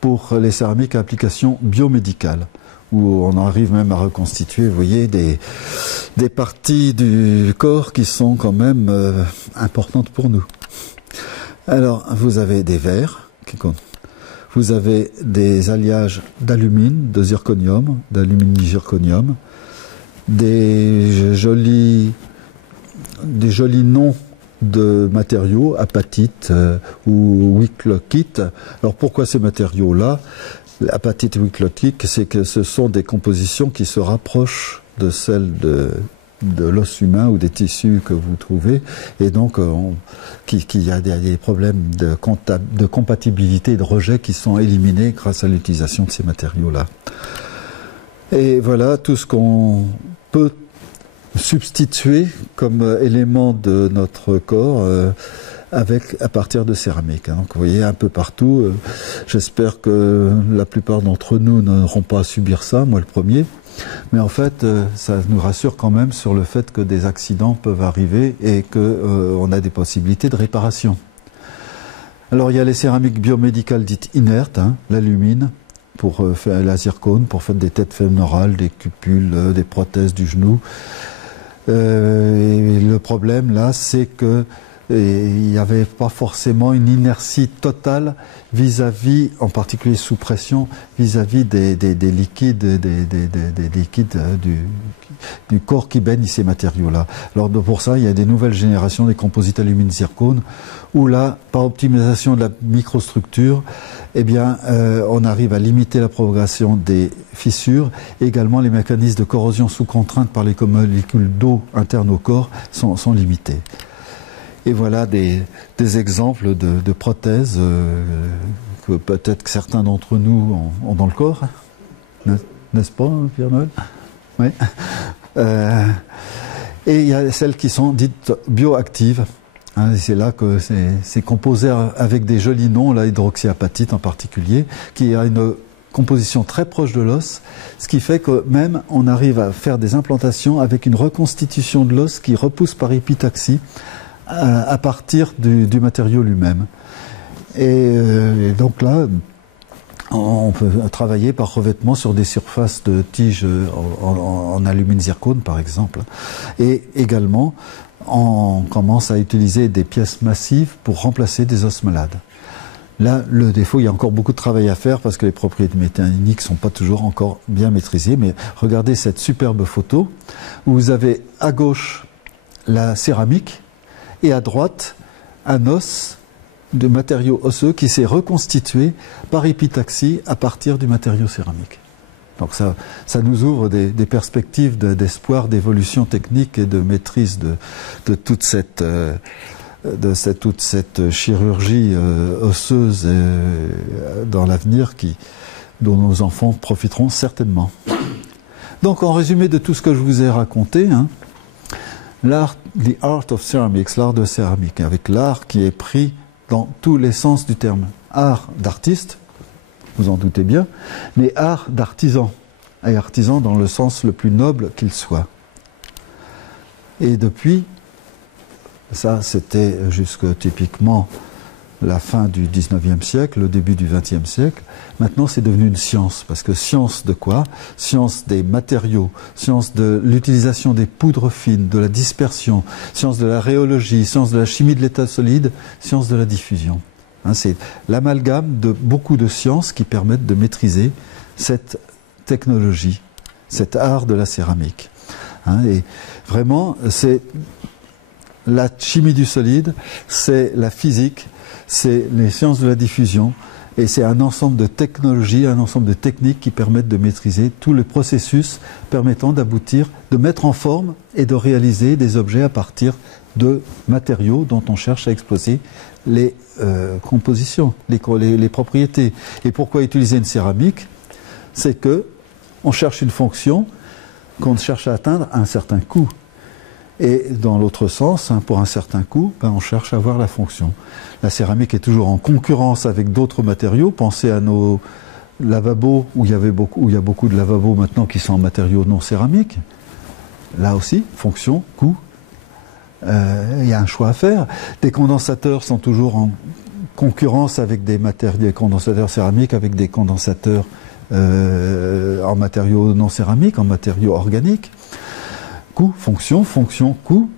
pour les céramiques à application biomédicale, où on arrive même à reconstituer, vous voyez, des parties du corps qui sont quand même importantes pour nous. Alors, vous avez des verres qui comptent. Vous avez des alliages d'alumine, de zirconium, d'alumine-zirconium, des jolis noms de matériaux, apatite ou wicklokite. Alors pourquoi ces matériaux-là? L'apatite et wicklokite, c'est que ce sont des compositions qui se rapprochent de celles de l'os humain ou des tissus que vous trouvez, et donc qu'il y a des problèmes de compatibilité et de rejet qui sont éliminés grâce à l'utilisation de ces matériaux-là. Et voilà tout ce qu'on peut substituer comme élément de notre corps à partir de céramique. Donc vous voyez un peu partout, j'espère que la plupart d'entre nous n'auront pas à subir ça, moi le premier. Mais en fait, ça nous rassure quand même sur le fait que des accidents peuvent arriver et qu'on a des possibilités de réparation. Alors il y a les céramiques biomédicales dites inertes, hein, l'alumine, pour faire la zircone, pour faire des têtes fémorales, des cupules, des prothèses du genou. Et le problème là, c'est que il n'y avait pas forcément une inertie totale vis-à-vis, en particulier sous pression, vis-à-vis des liquides, des liquides du corps qui baigne ces matériaux-là. Alors pour ça, il y a des nouvelles générations des composites alumine-zircone, où là, par optimisation de la microstructure, eh bien, on arrive à limiter la propagation des fissures. Et également, les mécanismes de corrosion sous contrainte par les molécules d'eau internes au corps sont limités. Et voilà des exemples de prothèses que peut-être que certains d'entre nous ont dans le corps, n'est-ce pas, Pierre-Noël? Oui. Et il y a celles qui sont dites bioactives. Hein, c'est là que c'est composé avec des jolis noms, la hydroxyapatite en particulier, qui a une composition très proche de l'os, ce qui fait que même on arrive à faire des implantations avec une reconstitution de l'os qui repousse par épitaxie à partir du matériau lui-même. Et donc là, on peut travailler par revêtement sur des surfaces de tiges en alumine-zircone, par exemple. Et également, on commence à utiliser des pièces massives pour remplacer des os malades. Là, le défaut, il y a encore beaucoup de travail à faire parce que les propriétés mécaniques ne sont pas toujours encore bien maîtrisées. Mais regardez cette superbe photo où vous avez à gauche la céramique et à droite un os de matériaux osseux qui s'est reconstitué par épitaxie à partir du matériau céramique. Donc ça nous ouvre des perspectives d'espoir, d'évolution technique et de maîtrise de toute cette chirurgie osseuse dans l'avenir dont nos enfants profiteront certainement. Donc en résumé de tout ce que je vous ai raconté, l'art, the art of ceramics, l'art de céramique, avec l'art qui est pris dans tous les sens du terme. Art d'artiste, vous en doutez bien, mais art d'artisan, et artisan dans le sens le plus noble qu'il soit. Et depuis, ça c'était jusque typiquement la fin du 19e siècle, le début du 20e siècle, maintenant c'est devenu une science. Parce que science de quoi? Science des matériaux, science de l'utilisation des poudres fines, de la dispersion, science de la rhéologie, science de la chimie de l'état solide, science de la diffusion. C'est l'amalgame de beaucoup de sciences qui permettent de maîtriser cette technologie, cet art de la céramique. Et vraiment, c'est la chimie du solide, c'est la physique, c'est les sciences de la diffusion, et c'est un ensemble de technologies, un ensemble de techniques qui permettent de maîtriser tout le processus permettant d'aboutir, de mettre en forme et de réaliser des objets à partir de matériaux dont on cherche à exploiter les compositions, les propriétés. Et pourquoi utiliser une céramique? C'est que on cherche une fonction qu'on cherche à atteindre à un certain coût. Et dans l'autre sens, pour un certain coût, on cherche à avoir la fonction. La céramique est toujours en concurrence avec d'autres matériaux. Pensez à nos lavabos, où il y a beaucoup de lavabos maintenant qui sont en matériaux non céramiques. Là aussi, fonction, coût, il y a un choix à faire. Des condensateurs sont toujours en concurrence avec des condensateurs céramiques, avec des condensateurs en matériaux non céramiques, en matériaux organiques. Coût, fonction, coût.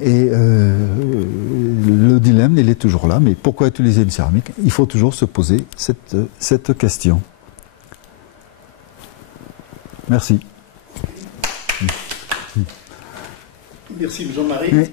Et le dilemme, il est toujours là. Mais pourquoi utiliser une céramique? Il faut toujours se poser cette question. Merci. Merci Jean-Marie. Oui.